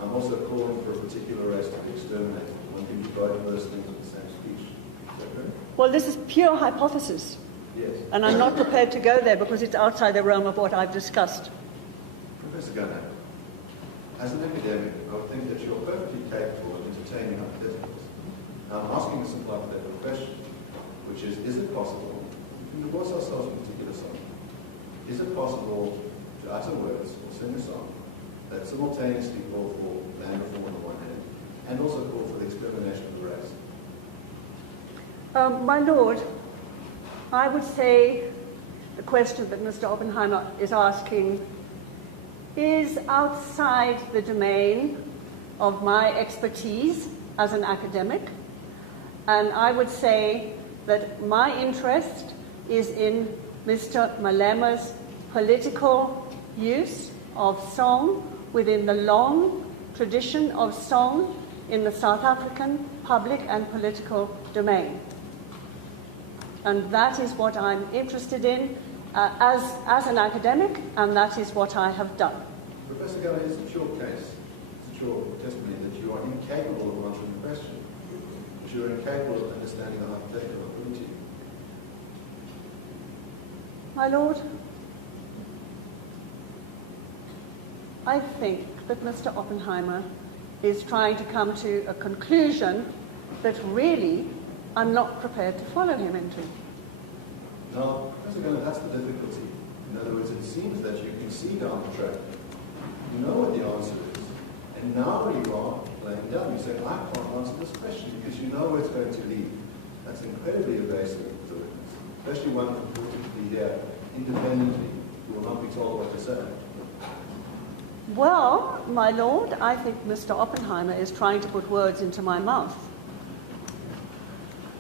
I'm also calling for a particular race to be exterminated. One can do both of those things in the same speech. Is that correct? Well, this is pure hypothesis, Yes. and I'm not prepared to go there because it's outside the realm of what I've discussed. Professor Gunnar, as an academic, I would think that you're perfectly capable of entertaining hypotheticals. Now, I'm asking a simple hypothetical question, which is it possible, we can divorce ourselves from a particular song, is it possible to utter words or sing a song that simultaneously call for land reform on the one hand, and also call for the extermination of the race? My Lord, I would say the question that Mr. Oppenheimer is asking is outside the domain of my expertise as an academic. And I would say that my interest is in Mr. Malema's political use of song within the long tradition of song in the South African public and political domain. And that is what I'm interested in as an academic, and that is what I have done. Professor Geller, is it your case, is it your testimony that you are incapable of answering the question? That you are incapable of understanding the hypothetical ability? My Lord, I think that Mr. Oppenheimer is trying to come to a conclusion that really I'm not prepared to follow him into. Now, Professor Geller, that's the difficulty. In other words, it seems that you can see down the track, you know what the answer is, and now you are laying down. You say, I can't answer this question because you know where it's going to lead. That's incredibly evasive to witness, especially one purportedly here independently who will not be told what to say. Well, my Lord, I think Mr. Oppenheimer is trying to put words into my mouth.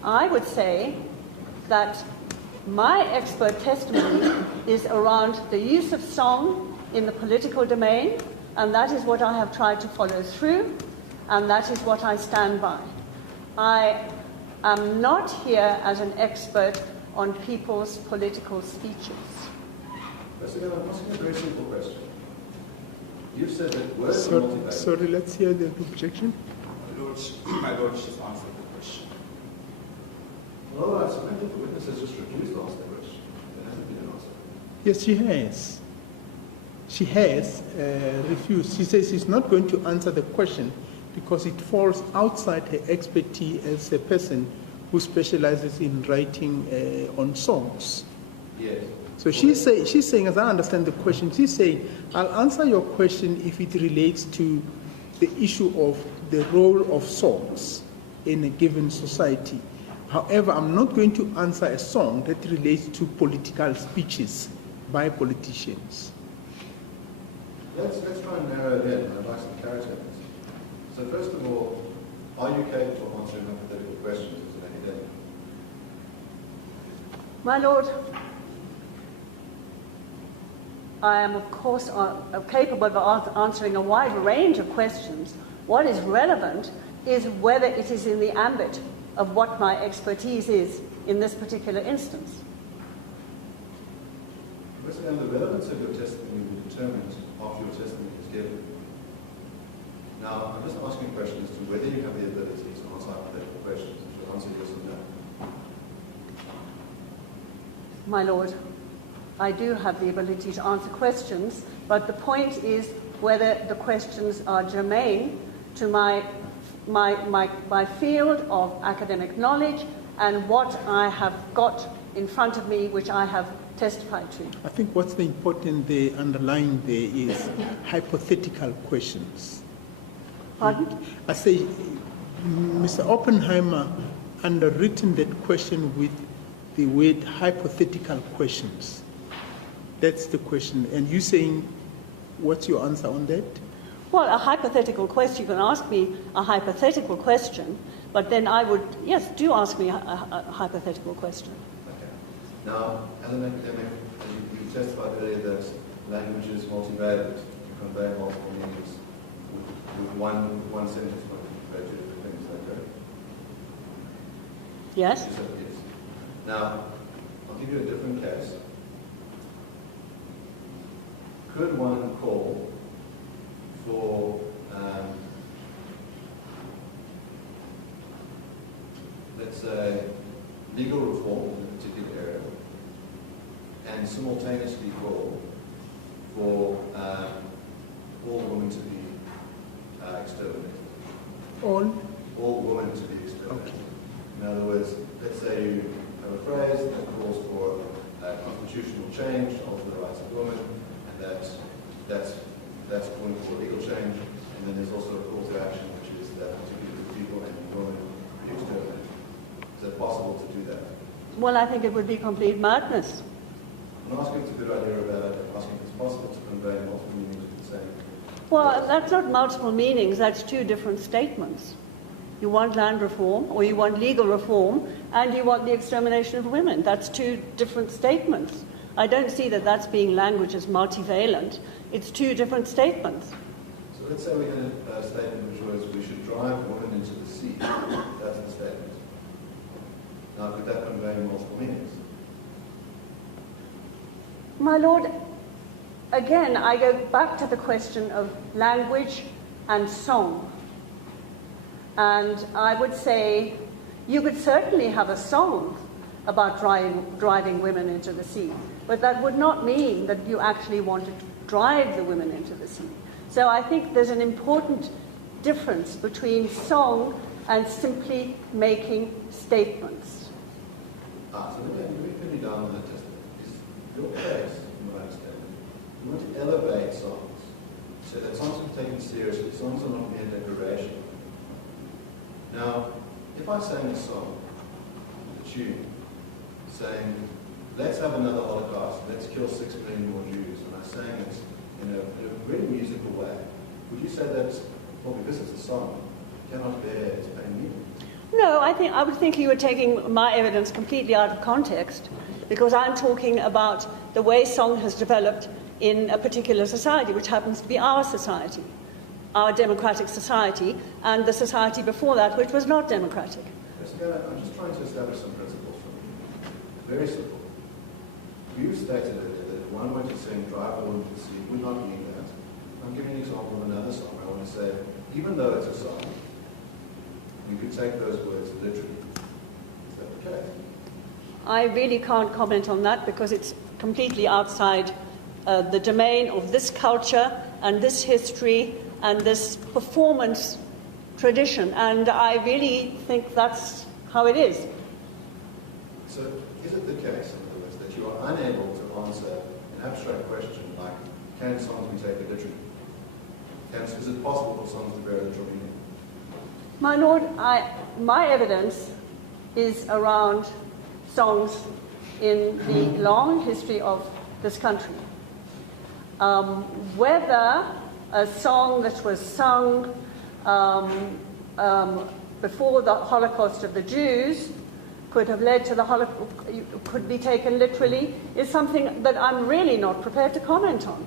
I would say that my expert testimony is around the use of song in the political domain, and that is what I have tried to follow through, and that is what I stand by. I am not here as an expert on people's political speeches. Professor Geller, I'm asking a very simple question. You've said that words are motivated. Sorry, let's hear the objection. My Lord, she's answered the question. Well, all right, so maybe the witness has just refused to answer the question. There hasn't been an answer. Yes, she has. She has refused. She says she's not going to answer the question because it falls outside her expertise as a person who specializes in writing on songs. Yes. So she's saying, as I understand the question, she's saying, I'll answer your question if it relates to the issue of the role of songs in a given society. However, I'm not going to answer a song that relates to political speeches by politicians. Let's try and narrow it in. I'd like some clarity on this. So first of all, are you capable of answering hypothetical questions as an academic? My Lord, I am, of course, capable of answering a wide range of questions. What is relevant is whether it is in the ambit of what my expertise is in this particular instance. Professor, the relevance of your testimony will be determined after your testimony is given. Now, I'm just asking a question as to whether you have the ability to answer hypothetical questions. You should answer yes or no. My Lord, I do have the ability to answer questions, but the point is whether the questions are germane to my field of academic knowledge and what I have got in front of me, which I have testified to. I think what's the important there, underlying there, is hypothetical questions. Pardon? I say, Mr. Oppenheimer underwritten that question with the word hypothetical questions. That's the question. And you saying, what's your answer on that? Well, a hypothetical question, you can ask me a hypothetical question, but then I would, yes, do ask me a hypothetical question. Okay. Now, as an academic, as you testified earlier that language is multivalent. You convey multiple meanings with one sentence when you convey two different things. Is that correct? Yes? Yes. Now, I'll give you a different case. Could one call for, let's say, legal reform in a particular area, and simultaneously call for all women to be exterminated? All women to be exterminated. Okay. In other words, let's say you have a phrase that calls for constitutional change of the rights of women, and that's calling for legal change, and then there's also a call to action, which is that particular people and women be exterminated. Is it possible to do that? Well, I think it would be complete madness. I'm asking if it's a good idea or a bad idea. I'm asking if it's possible to convey multiple meanings with the same. Well, that's not multiple meanings, that's two different statements. You want land reform, or you want legal reform, and you want the extermination of women. That's two different statements. I don't see that that's being language as multivalent. It's two different statements. So let's say we had a statement which was, we should drive women into the sea. That's the statement. Now, could that convey multiple meanings? My Lord, again, I go back to the question of language and song. And I would say you could certainly have a song about driving women into the sea, but that would not mean that you actually want to drive the women into the sea. So I think there's an important difference between song and simply making statements. So let me pin you down on that just is your case, in my understanding. You want to elevate songs so that songs are taken seriously, songs are not mere decoration. Now, if I sang a song, a tune, saying, let's have another Holocaust, let's kill 6 million more Jews, and I sang it in a really musical way, would you say that, well, because it's a song, cannot bear its plain meaning? No, I would think you were taking my evidence completely out of context, because I'm talking about the way song has developed in a particular society, which happens to be our society, our democratic society, and the society before that, which was not democratic. Yes, I'm just trying to establish some principles for you. Very simple. You stated earlier that if one were to sing Drive a Woman to the Sea, it would not mean that. I'm giving you an example of another song. I want to say, even though it's a song, you could take those words literally. Is that the case? I really can't comment on that because it's completely outside the domain of this culture and this history and this performance tradition, and I really think that's how it is. So is it the case, in other words, that you are unable to answer an abstract question like, can songs be taken literally? Is it possible for songs to bear a literal meaning? My Lord, my evidence is around songs in the long history of this country. Whether a song that was sung before the Holocaust of the Jews could have led to the Holocaust, could be taken literally, is something that I'm really not prepared to comment on.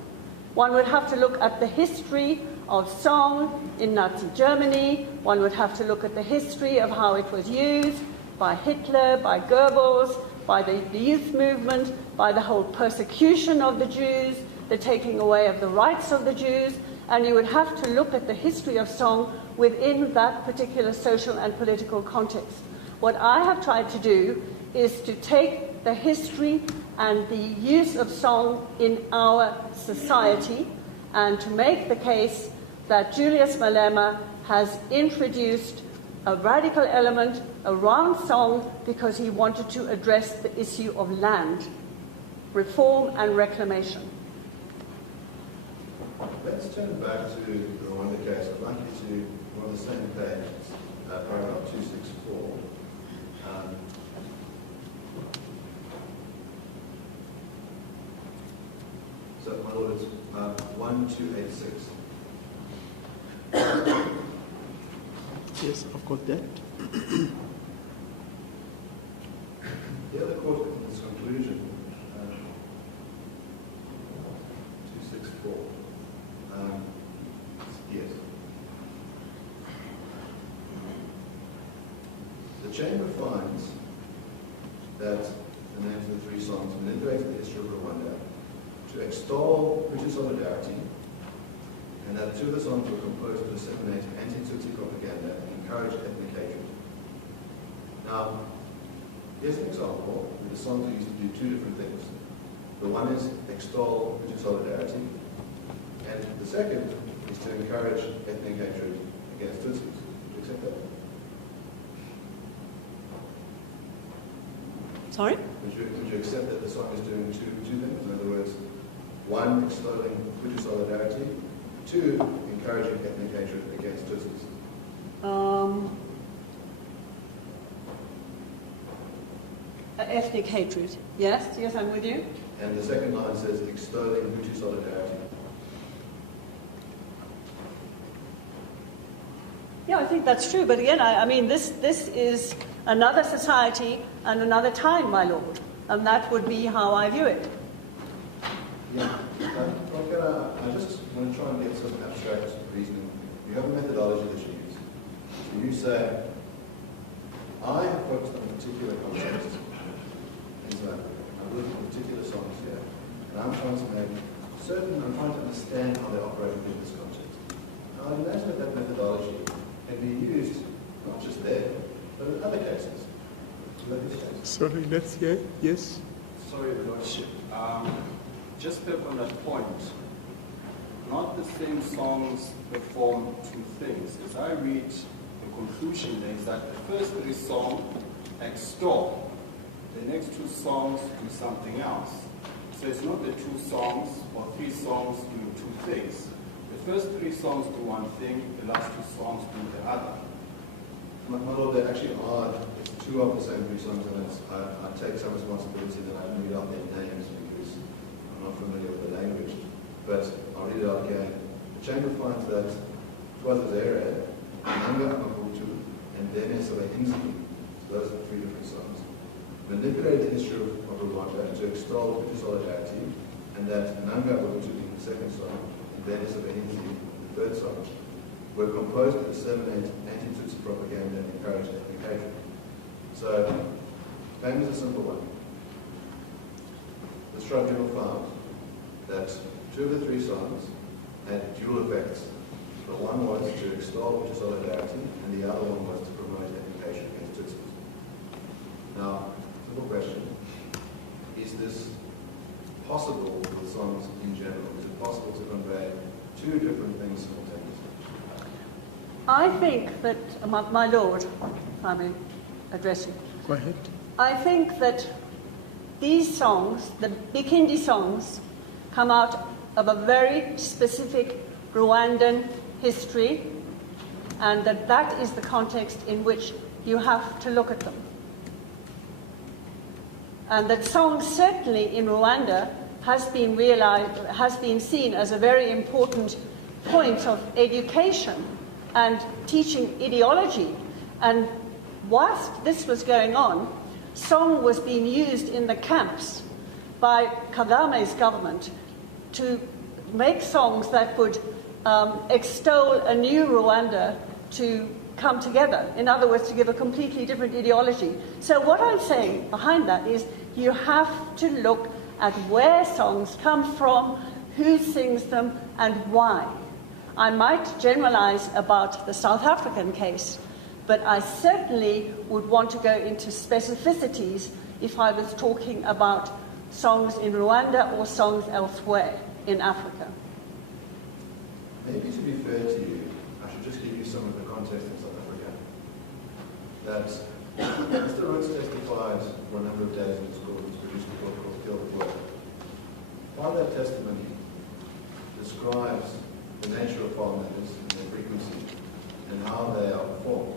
One would have to look at the history of song in Nazi Germany. One would have to look at the history of how it was used by Hitler, by Goebbels, by the youth movement, by the whole persecution of the Jews, the taking away of the rights of the Jews, and you would have to look at the history of song within that particular social and political context. What I have tried to do is to take the history and the use of song in our society and to make the case that Julius Malema has introduced a radical element around song because he wanted to address the issue of land, reform and reclamation. Let's turn back to the Rwanda case. I'd like you to, we're on the same page, paragraph 264. So, my Lord, it's 1286. Yes, I've got that. The other court in its conclusion, 264. Yes. The Chamber finds that the names of the three songs manipulate the history of Rwanda to extol Hutu solidarity, and that two of the songs were composed to disseminate anti-Tutsi propaganda and encourage ethnic hatred. Now, here's an example where the songs are used to do two different things. The one is extol Hutu solidarity, and the second is to encourage ethnic hatred against Tutsis. Do you accept that? Sorry? Would you accept that the song is doing two things? In other words, one, extolling Hutu solidarity, two, encouraging ethnic hatred against Tutsis. Ethnic hatred. Yes, I'm with you. And the second line says, extolling Hutu solidarity. Yeah, I think that's true. But again, I mean, this is another society and another time, my lord. And that would be how I view it. Yeah, I just want to try and get some abstract reasoning. You have a methodology that you use. So you say, I have focused on a particular context in South Africa. I'm looking at particular songs here. And I'm trying to make certain, I'm trying to understand how they operate within this context. Now, I'd imagine that that methodology can be used not just there, but in other cases. Sorry, let's hear. Yes? Sorry, Your Lordship. Just back on that point, not the same songs perform two things. As I read the conclusion there is that the first three songs extol, the next two songs do something else. So it's not the two songs or three songs doing two things. The first three songs do one thing, the last two songs do the other. My lord, they actually are two of the same three songs, and I take some responsibility that I read out their names because I'm not familiar with the language. But I'll read it out again. The chamber finds that Twazazere, Nanga Maputu, and Denes of Inzi, so those are three different songs, manipulated the history of Rwanda to extol Hutu solidarity, and that Nanga Maputu being the second song, and Denes of Inzi, the third song, were composed to disseminate anti-Tutsi propaganda and encourage ethnic hatred. So, claim is a simple one. The tribunal found that two of the three songs had dual effects. The one was to extol Hutu solidarity, and the other one was to promote ethnic hatred against Tutsis. Now, simple question. Is this possible with songs in general? Is it possible to convey two different things simultaneously? I think that, my lord, if I may address you. Go ahead. I think that these songs, the Bikindi songs, come out of a very specific Rwandan history, and that is the context in which you have to look at them. And that songs certainly in Rwanda has been seen as a very important point of education and teaching ideology. And whilst this was going on, song was being used in the camps by Kagame's government to make songs that would extol a new Rwanda to come together. In other words, to give a completely different ideology. So what I'm saying behind that is you have to look at where songs come from, who sings them, and why. I might generalize about the South African case, but I certainly would want to go into specificities if I was talking about songs in Rwanda or songs elsewhere in Africa. Maybe to be fair to you, I should just give you some of the context in South Africa. That Mr. Rhodes testified for a number of days in his court. He's produced a book called Kill the Word. Part of that testimony describes the nature of farmlands and their frequency and how they are performed.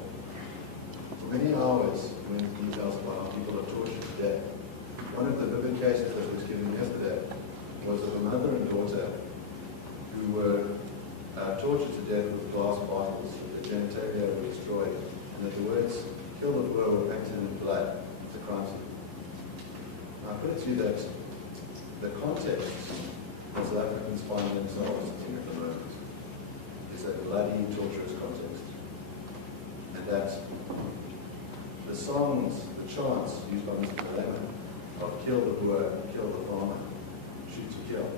For many hours, when details about how people are tortured to death, one of the vivid cases that was given yesterday was of a mother and daughter who were tortured to death with glass bottles, that their genitalia were destroyed, and that the words "kill the Boer" were painted in blood. It's a crime scene. Now, I put it to you that the context that South Africans find themselves in at the moment is a bloody, torturous context. And that the songs, the chants used by Mr. Malema of "kill the Boer, kill the farmer, shoot to kill,"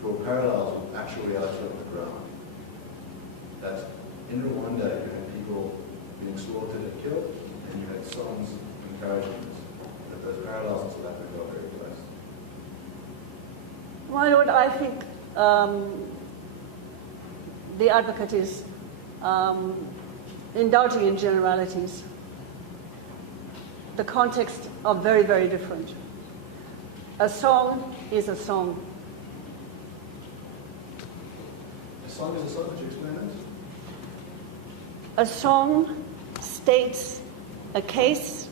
draw parallels with actual reality on the ground. That in Rwanda you had people being slaughtered and killed, and you had songs encouraging this. That those parallels in South Africa are very close. My lord, I think the advocate is indulging in generalities. The contexts are very, very different. A song is a song. A song is a song. Could you explain that? A song states a case,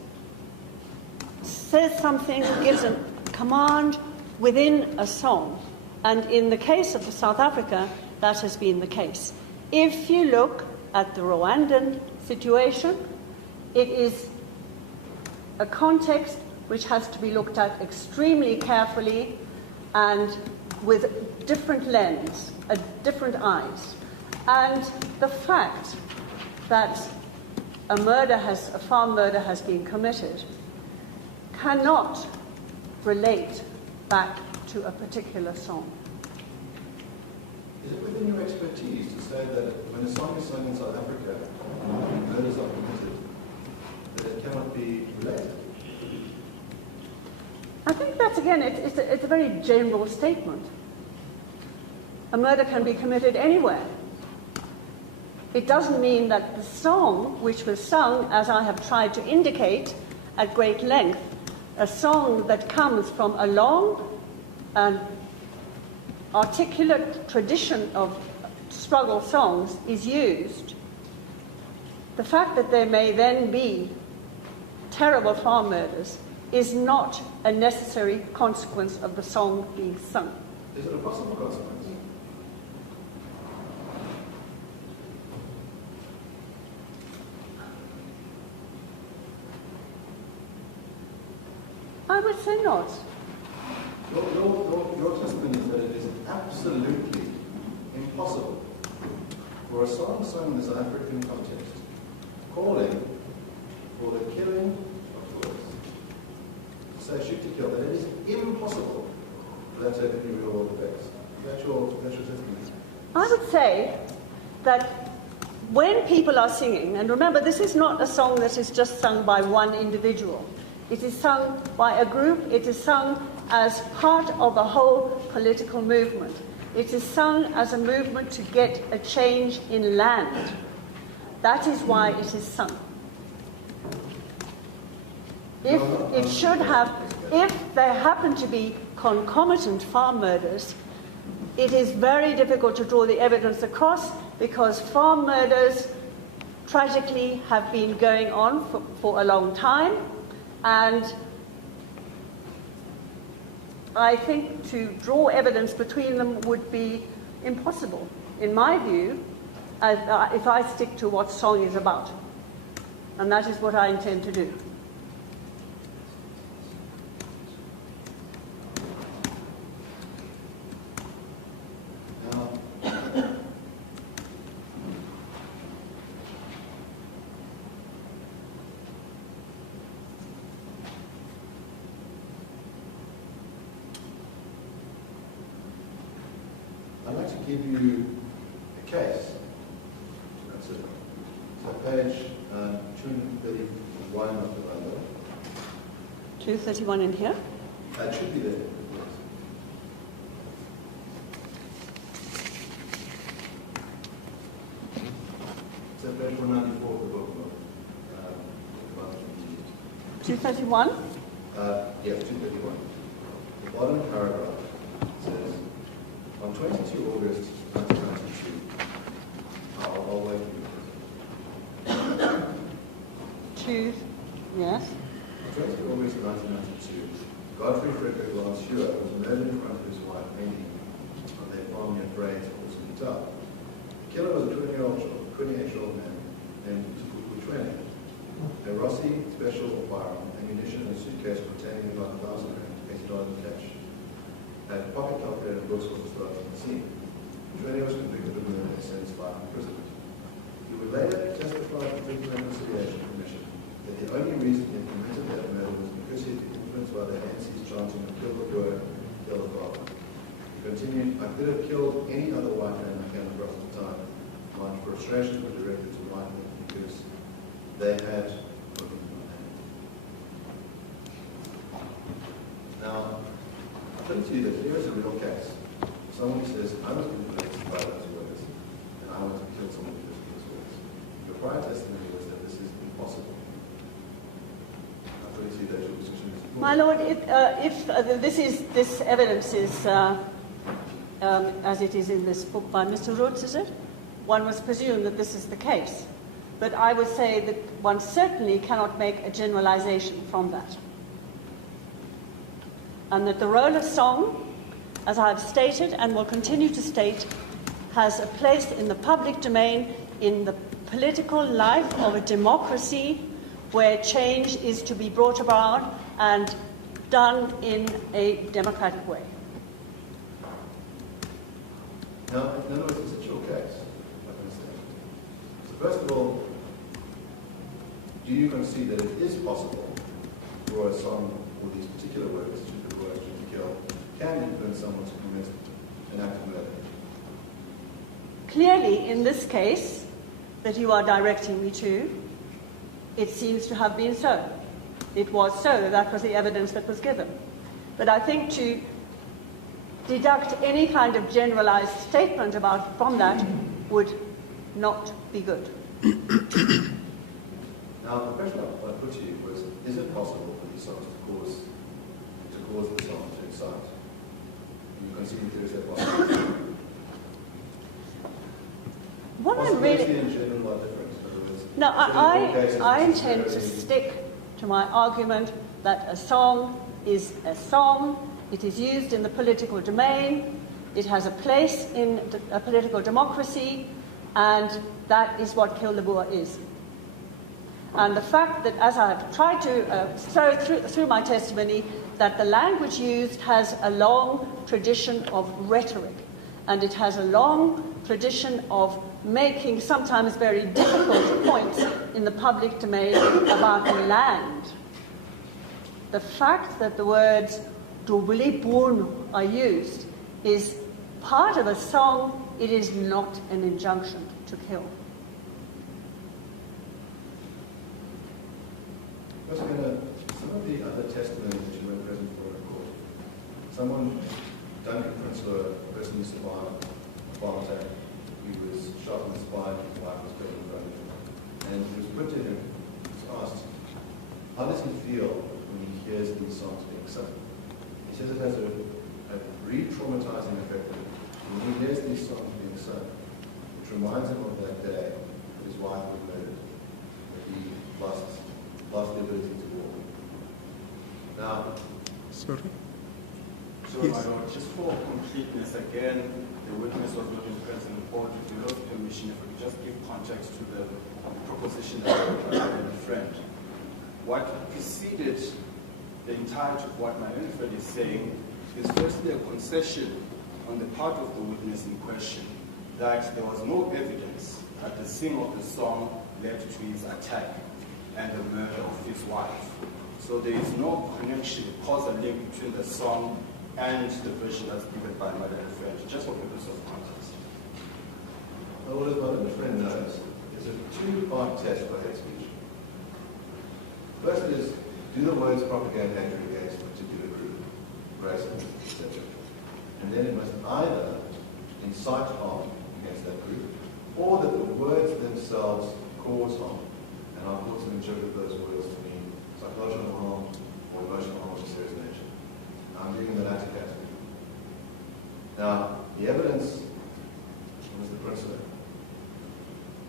says something, gives a command within a song. And in the case of South Africa, that has been the case. If you look at the Rwandan situation, it is a context which has to be looked at extremely carefully and with different lens, different eyes. And the fact that a farm murder has been committed cannot relate back to a particular song. Is it within your expertise to say that when a song is sung in South Africa, murders are committed, that it cannot be related? I think that's, again, it's a very general statement. A murder can be committed anywhere. It doesn't mean that the song, which was sung, as I have tried to indicate at great length, a song that comes from a long and articulate tradition of struggle songs, is used. The fact that there may then be terrible farm murders is not a necessary consequence of the song being sung. Is it a possible consequence? I would say not. Your testimony is that it is absolutely impossible for a song sung in the South African context calling for the killing of boys, say shoot to kill, that it is impossible for that to have any real world effects. That's your testimony. I would say that when people are singing, and remember, this is not a song that is just sung by one individual. It is sung by a group. It is sung as part of a whole political movement. It is sung as a movement to get a change in land. That is why it is sung. If there happen to be concomitant farm murders, it is very difficult to draw the evidence across, because farm murders tragically have been going on for a long time, and I think to draw evidence between them would be impossible, in my view, if I stick to what song is about. And that is what I intend to do. I'd like to give you a case. That's it. So page 231 of the bundle. 231 in here? It should be there. Yes. So page 194 of the book. 231? Yes, 231. The bottom paragraph says, on 22 August 1992, I'll wait for you. Yes. On 22 August 1992, Godfrey Frederick Lance Hewer was murdered in front of his wife, Minnie, on their farm near Brains, Natal. The killer was a 28-year-old man named Tukuku, a Rossi special firearm, ammunition, and a suitcase containing about $1,000 in cash. And pocket calculator books was started on the scene. Training was convicted of murder and sentenced by imprisonment. He would later testify to the Freedom and Reconciliation Commission that the only reason he had committed that murder was because he had been influenced by the ANC's chanting of kill the boy, kill the father. He continued, I could have killed any other white man I came across at the time. My frustrations were directed to white men because they had put in my name. Now, I put it to you that here is a real case. Someone says, I was influenced by those words, and I want to kill someone because of those words. Your prior testimony was that this is impossible. I put it to you that your position is impossible. My Lord, this evidence is, as it is in this book by Mr. Roots, is it? One must presume that this is the case. But I would say that one certainly cannot make a generalization from that. and that the role of song, as I have stated and will continue to state, has a place in the public domain, in the political life of a democracy where change is to be brought about and done in a democratic way. Now, in other words, it's a chill case, I can say. So first of all, do you concede that it is possible for a song or these particular words, the word to kill, can influence someone to commit an act of murder? Clearly, in this case that you are directing me to, it seems to have been so. It was so. That was the evidence that was given. But I think to deduct any kind of generalized statement from that would not be good. Now, the question I put to you was, is it possible for these songs to cause the song to excite? You concede there is that possibility? What I'm really... in general are different. No, I intend to stick to my argument that a song is a song. It is used in the political domain. It has a place in a political democracy, and that is what Kill the Boer is. And the fact that, as I have tried to show through my testimony, that the language used has a long tradition of rhetoric, and it has a long tradition of making sometimes very difficult points in the public domain about land. The fact that the words "dobeleboon" are used is part of a song. It is not an injunction to kill. Some of the other testimonies that you were present for in court, someone, Duncan Prinsloo, a person who survived a bomb attack, he was shot in the spine, his wife was killed in front of him, and he was put to him, he was asked, how does he feel when he hears these songs being sung? He says it has a re-traumatizing effect. When he hears these songs being sung, it reminds him of that day that his wife was murdered, that he lost the ability to walk. Now, sorry? So, Yes. my Lord, just for completeness, again, the witness was not in present in court. With your Lord's permission, if we could just give context to the proposition that I provided a friend. What preceded the entirety of what my own friend is saying is firstly a concession on the part of the witness in question that there was no evidence that the singing of the song led to his attack and the murder of his wife. So there is no connection, causal link between the song and the version that's given by my little friend, just for purpose of context. well, what my little friend knows is a two-part test for hate speech. First is, do the words propagate hatred against a particular group, race, etc. And then it must either incite harm against that group, or that the words themselves cause harm. And I've also interpreted those words to mean psychological harm or emotional harm of a serious nature. I'm doing the latter category. Now, the evidence, was the principle,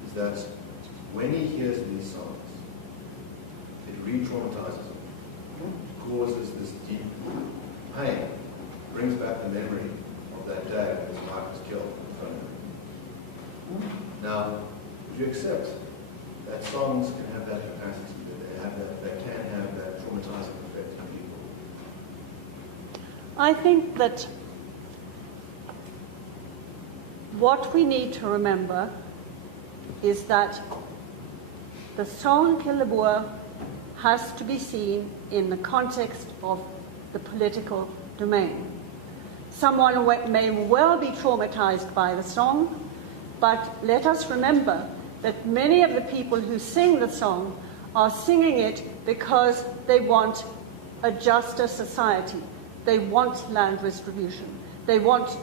is that when he hears these songs, it re-traumatizes him, causes this deep pain, brings back the memory of that day when his wife was killed in front of him. Now, would you accept that songs can have that capacity, that they can have that traumatizing effect on people? I think that what we need to remember is that the song Kill the Boer has to be seen in the context of the political domain. Someone may well be traumatized by the song, but let us remember that many of the people who sing the song are singing it because they want a juster society. They want land distribution. They want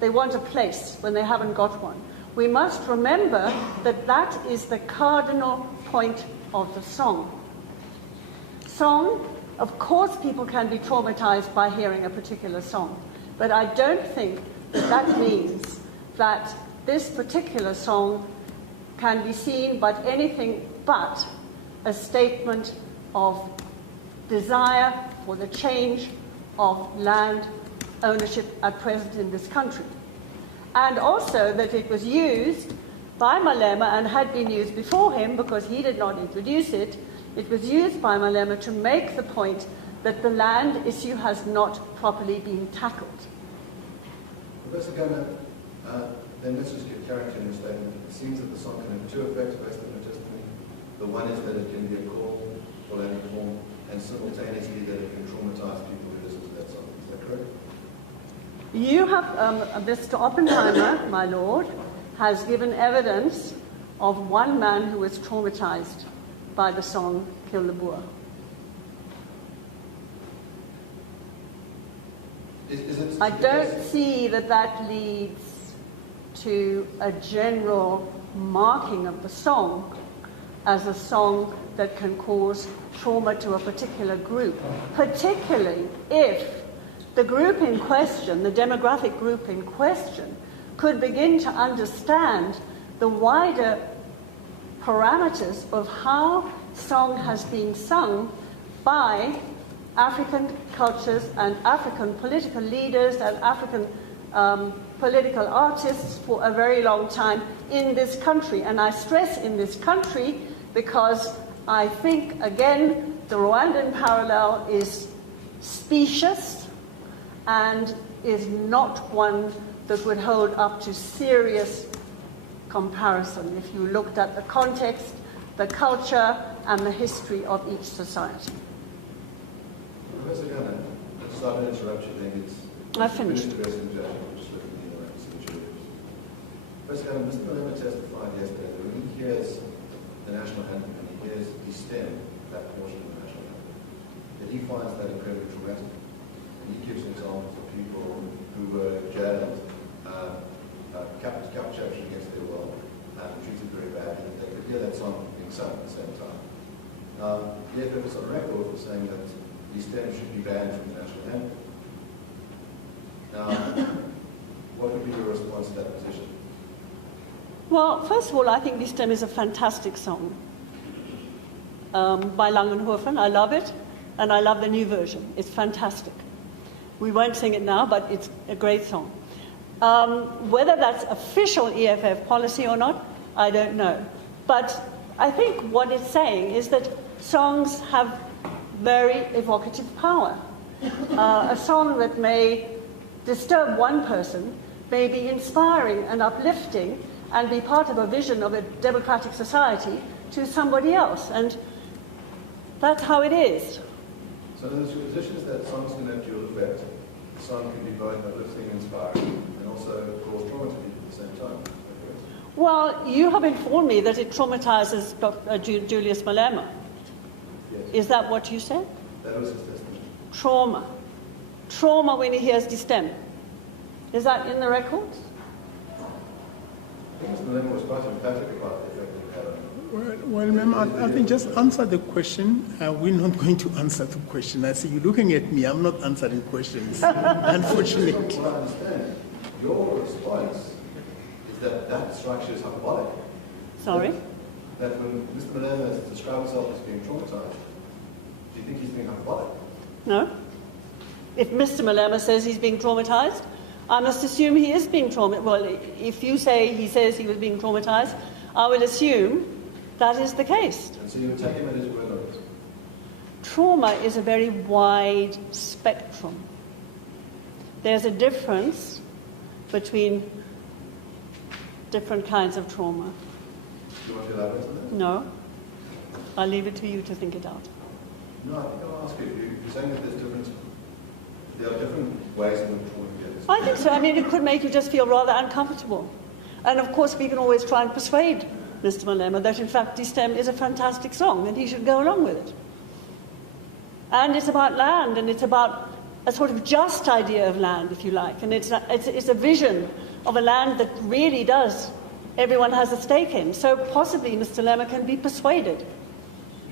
a place when they haven't got one. We must remember that that is the cardinal point of the song. Song, of course people can be traumatized by hearing a particular song, but I don't think that that means that this particular song can be seen but anything but a statement of desire for the change of land ownership at present in this country. And also that it was used by Malema and had been used before him because he did not introduce it. It was used by Malema to make the point that the land issue has not properly been tackled. Professor Gunnar, then let's just get clarity in your statement. It seems that the song can have two effects based on your testimony. The one is that it can be a call for land reform, and simultaneously that it can traumatize people who listen to that song. Is that correct? You have, Mr. Oppenheimer, my lord, has given evidence of one man who was traumatized by the song Kill the Boer. I don't see that that leads to a general marking of the song as a song that can cause trauma to a particular group, particularly if the group in question, the demographic group in question, could begin to understand the wider parameters of how song has been sung by African cultures and African political leaders and African political artists for a very long time in this country. And I stress in this country because I think, again, the Rwandan parallel is specious and is not one that would hold up to serious comparison if you looked at the context, the culture, and the history of each society. Professor Gunnar, I'm sorry to interrupt you. I think I finished. Professor Gunnar, Mr. Malema testified yesterday that when he hears the national anthem and he hears destem, that portion of the national anthem, that he finds that incredibly traumatic. And he gives examples of people who were jailed, captured against their will, treated very badly, that they could hear that song being sung at the same time. Now, the EFF is on record for saying that destem should be banned from the national anthem. Now, what would be your response to that position? Well, first of all, I think destem is a fantastic song by Langenhofen. I love it, and I love the new version. It's fantastic. We won't sing it now, but it's a great song. Whether that's official EFF policy or not, I don't know. But I think what it's saying is that songs have very evocative power. A song that may disturb one person may be inspiring and uplifting and be part of a vision of a democratic society to somebody else. And that's how it is. So the position is that songs can have dual effect. The song can be both uplifting and inspiring and also cause trauma to people at the same time. Well, you have informed me that it traumatizes Julius Malema. Yes. Is that what you said? That was his testimony. Trauma. Trauma when he hears destem. Is that in the records? I think Mr. Malema was quite emphatic about the effect it had on him. Well, ma'am, I think just answer the question. We're not going to answer the question. I see you looking at me. I'm not answering questions, unfortunately. What I understand, your response is that that structure is hyperbolic. Sorry? That when Mr. Malema describes himself as being traumatized, do you think he's being hyperbolic? No. If Mr. Malema says he's being traumatized, I must assume he is being traumatized. Well, if you say he says he was being traumatized, I will assume that is the case. And so you would take him at his word on it? Trauma is a very wide spectrum. There's a difference between different kinds of trauma. Do you want to elaborate on that? No. I'll leave it to you to think it out. No, I think I'll ask you. You're saying that there are different ways in which trauma can get. I think so. I mean, it could make you just feel rather uncomfortable. And of course, we can always try and persuade Mr. Malema that, in fact, destem is a fantastic song and he should go along with it. And it's about land, and it's about a sort of just idea of land, if you like. And it's a vision of a land that really does, everyone has a stake in. So possibly Mr. Malema can be persuaded.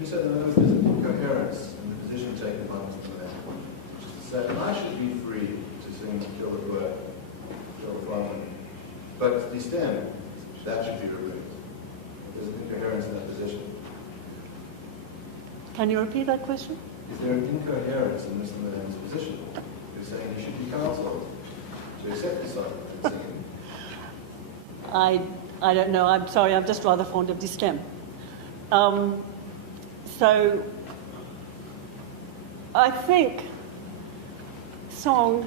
You said that there's an incoherence in the position taken by Mr. Malema, which is to say that I should be free to sing Kill the Boer, Kill the Farmer, but destem, that should be removed. There's an incoherence in that position. Can you repeat that question? Is there an incoherence in Mr. Malan's position? He's saying he should be counselled to accept the song and singing. I don't know. I'm sorry. I'm just rather fond of distem. So I think song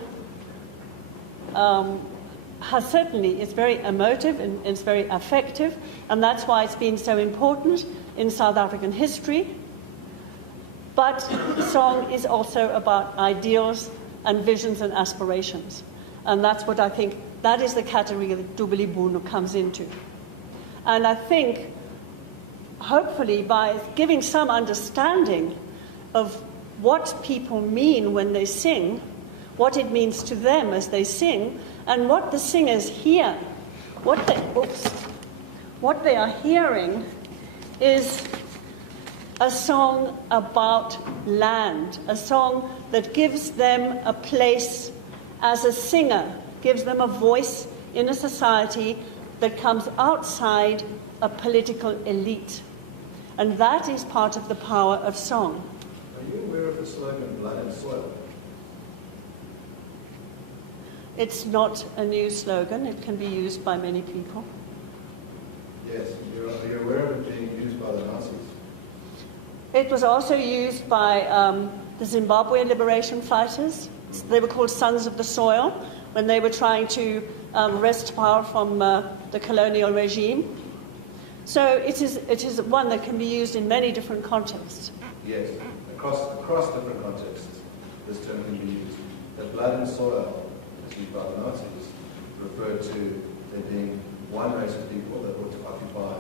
has certainly, it's very emotive and it's very affective, and that's why it's been so important in South African history. But song is also about ideals and visions and aspirations. And that's what I think, that is the category that Dubeli Bunu comes into. And I think, hopefully, by giving some understanding of what people mean when they sing, what it means to them as they sing, and what the singers hear, what they are hearing is a song about land, a song that gives them a place as a singer, gives them a voice in a society that comes outside a political elite. And that is part of the power of song. Are you aware of the slogan, blood and soil? It's not a new slogan. It can be used by many people. Yes. Are you aware of it being used by the Nazis? It was also used by the Zimbabwe liberation fighters. They were called Sons of the Soil when they were trying to wrest power from the colonial regime. So it is one that can be used in many different contexts. Yes. Across different contexts, this term can be used. That blood and soil, as used by the Nazis, referred to there being one race of people that were to occupy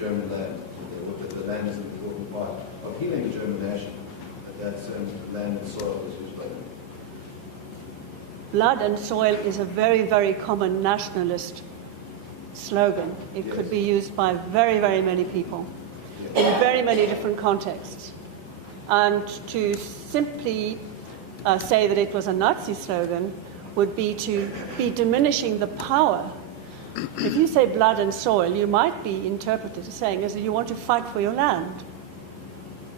German land. They looked at the land as an important part of healing the German nation. At that sense, land and soil was used later. Blood and soil is a very, very common nationalist slogan. It could be used by very, very many people in very many different contexts. And to simply say that it was a Nazi slogan would be to be diminishing the power. If you say blood and soil, you might be interpreted as saying as you want to fight for your land.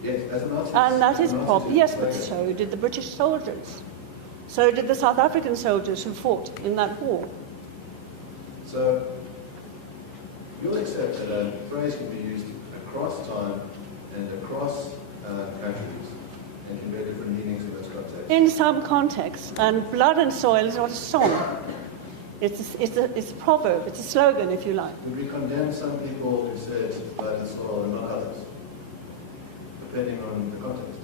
Yes, as Nazis. And that is probably, yes, but so did the British soldiers. So did the South African soldiers who fought in that war. So you'll accept that a phrase can be used across time and across countries and can bear different meanings in those contexts? In some contexts. And blood and soil is not a song. It's a proverb. It's a slogan, if you like. Would we condemn some people who said blood and soil and not others, depending on the context?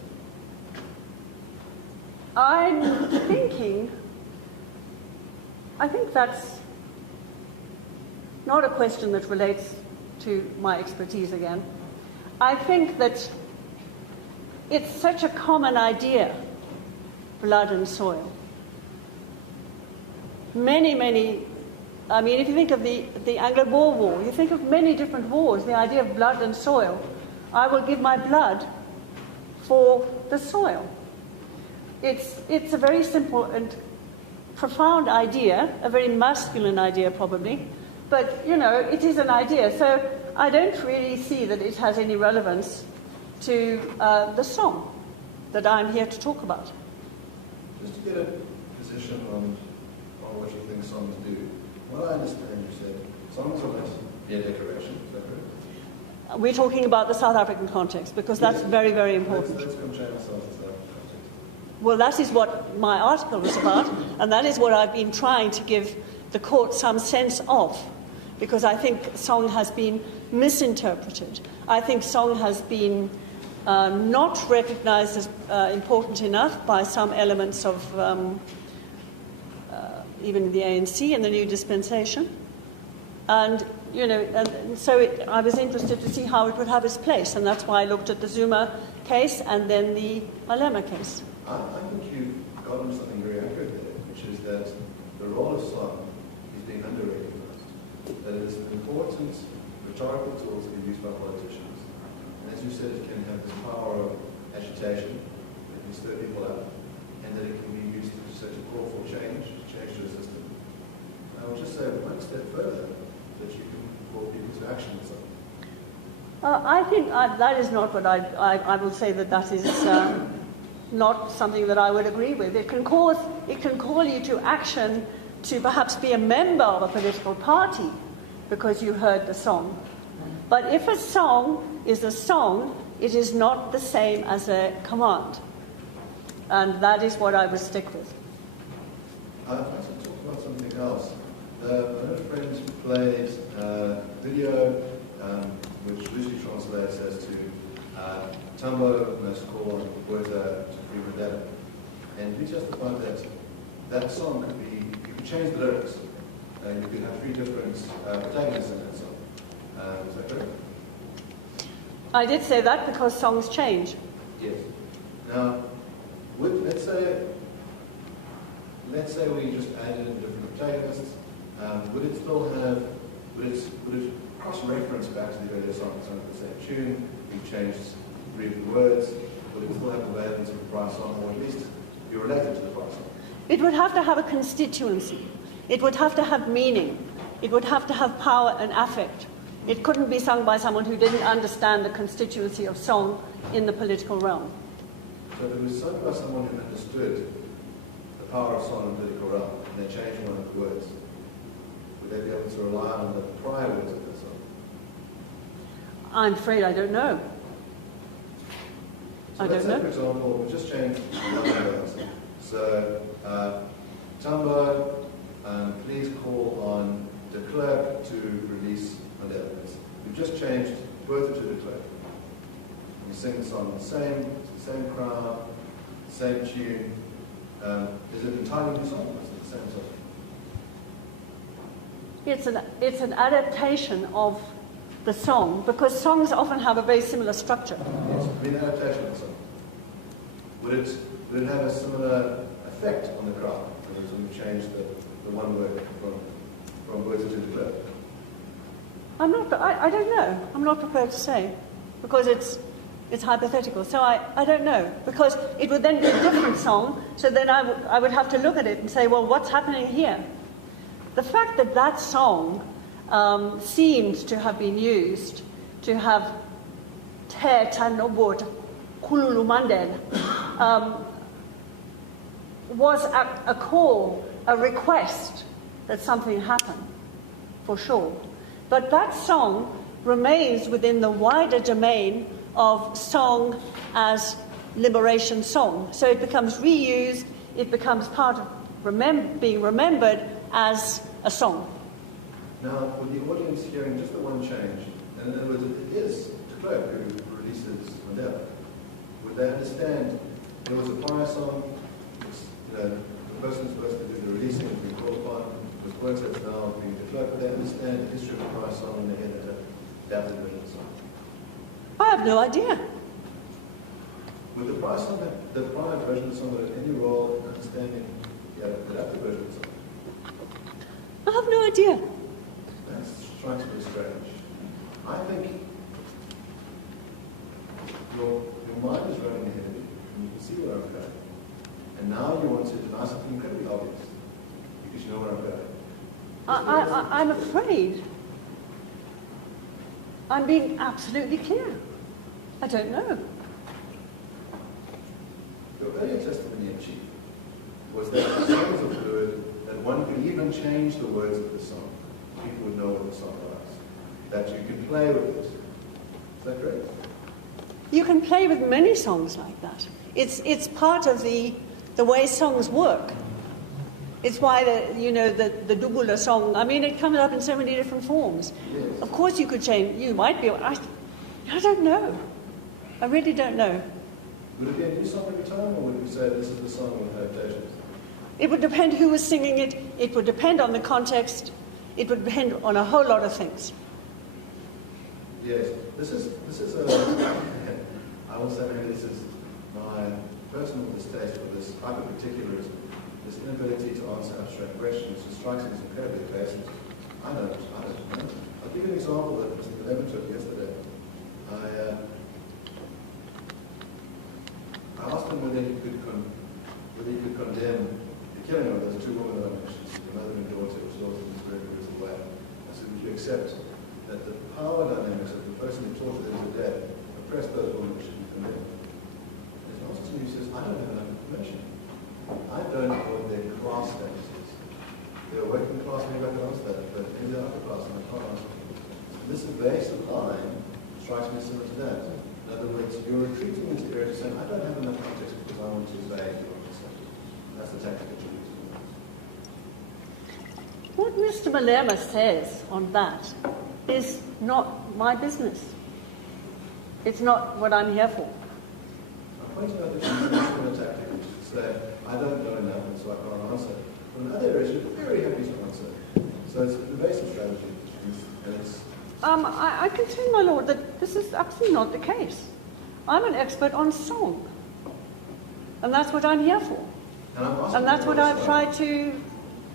I think that's not a question that relates to my expertise again. I think that it's such a common idea, blood and soil. Many, I mean, if you think of the Anglo-Boer War, you think of many different wars, the idea of blood and soil. I will give my blood for the soil. It's a very simple and profound idea, a very masculine idea probably, but, you know, it is an idea. So I don't really see that it has any relevance to the song that I'm here to talk about. Just to get a position on what you think songs do, what I understand you said, songs are meant to be a decoration, is that correct? We're talking about the South African context because that's very, very important. Let's constrain ourselves to that context. Well, that is what my article was about, and that is what I've been trying to give the court some sense of, because I think song has been misinterpreted. I think song has been not recognized as important enough by some elements of even the ANC and the new dispensation. And, you know, and so I was interested to see how it would have its place, and that's why I looked at the Zuma case and then the Malema case. I think you've gotten something very accurate there, which is that the role of song is being under-recognized, that it is an important rhetorical tool to be used by politicians. And as you said, it can have this power of agitation, it can stir people up, and that it can be used to call for change to the system. And I would just say one step further, that you can call people to action or something. I think that is not what I will say that is not something that I would agree with. It can call you to action to perhaps be a member of a political party because you heard the song. But if a song is a song, it is not the same as a command. And that is what I would stick with. I'd like to talk about something else. One of friends played a video which loosely translates as to Tambo must call on Botha to free Mandela. And we justified that that song could be, you could change the lyrics, and you could have three different protagonists in that song. Is that correct? I did say that because songs change. Yes. Now, let's say we just added in different protagonists, would it still have, would it cross-reference back to the radio song? It's under the same tune, you've changed three of the words, would it still have the relevance of the prior song, or at least be related to the prior song? It would have to have a constituency. It would have to have meaning. It would have to have power and affect. It couldn't be sung by someone who didn't understand the constituency of song in the political realm. So if it was sung by someone who understood the power of song in the political realm, and they changed one of the words, would they be able to rely on the prior words of that song? I'm afraid I don't know. So I don't know. For example, we just changed one of the words. So, Tambo, please call on the clerk to release Mandela. We've just changed Botha to the clerk. We sing the song the same crowd, same tune. Is it entirely new song or is it the same song? It's an adaptation of the song, because songs often have a very similar structure. Yes, it would be an adaptation of the song. Would it have a similar effect on the crowd when we change the one word from Botha to the clerk? I don't know. I'm not prepared to say, because it's hypothetical. So I don't know, because it would then be a different song. So then I would have to look at it and say, well, what's happening here? The fact that that song seems to have been used to have Te Tanobot Kululu Mandela was a call, a request that something happen, for sure. But that song remains within the wider domain of song as liberation song. So it becomes reused, it becomes part of being remembered as a song. Now, with the audience hearing just the one change, and in other words, it is the clerk who releases Mandela, would they understand there was a prior song, the person's supposed to do the releasing, being called upon, with words that's now being the clerk, would they understand the history of the prior song when they hear that adapted version of the song? I have no idea. Would the prior version of the song have any role in understanding the adapted version of the song? I have no idea. That strikes me as strange. I think your mind is running ahead of you, and you can see where I'm going. And now you want to deny something incredibly obvious, because you know where I'm going. I'm afraid I'm being absolutely clear. I don't know. Your earlier testimony in chief was that the song is a fluid, that one could even change the words of the song. People would know what the song was. That you can play with it. Is that correct? You can play with many songs like that. It's part of the way songs work. It's why the Dubula song, I mean, it comes up in so many different forms. Yes. Of course you could change, you might be, I don't know. I really don't know. Would it be a new song every time, or would you say this is the song with adaptations? It would depend who was singing it. It would depend on the context. It would depend on a whole lot of things. Yes, this is I will say maybe this is my personal distaste for this hyper-particularism, this inability to answer abstract questions, which strikes me as incredibly evasive. I don't know. I'll give you an example that Mr. Levin took yesterday. I asked him whether he could condemn the killing of those two women that I mentioned, the mother and daughter, which was in this very brutal way. I said, would you accept that the power dynamics of the person who tortured them to death oppressed those women who should be condemned? And his answer to me says, I don't that's the tactic that you use. What Mr. Malema says on that is not my business. It's not what I'm here for. I'm pointing out that you use a tactic, which is to say, I don't know enough, and so I can't answer. But in other areas, you're very happy to answer. So it's an evasive strategy, and it's... I contend, my lord, that this is absolutely not the case. I'm an expert on song. And that's what I'm here for. And that's what I've tried to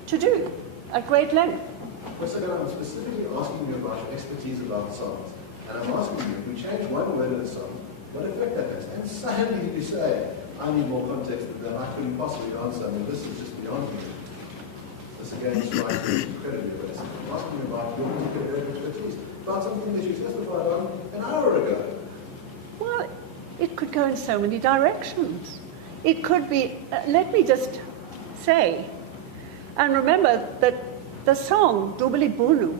do at great length. Well, I'm specifically asking you about your expertise about songs. And I'm asking you, if we change one word in a song, what effect that has? And suddenly you say, I need more context than I couldn't possibly answer. I mean, this is just beyond me. This again strikes me incredibly aggressive. I'm asking you about your particular expertise, about something that you testified on an hour ago. Well, it could go in so many directions. It could be, let me just say, and remember that the song Dubili Bunu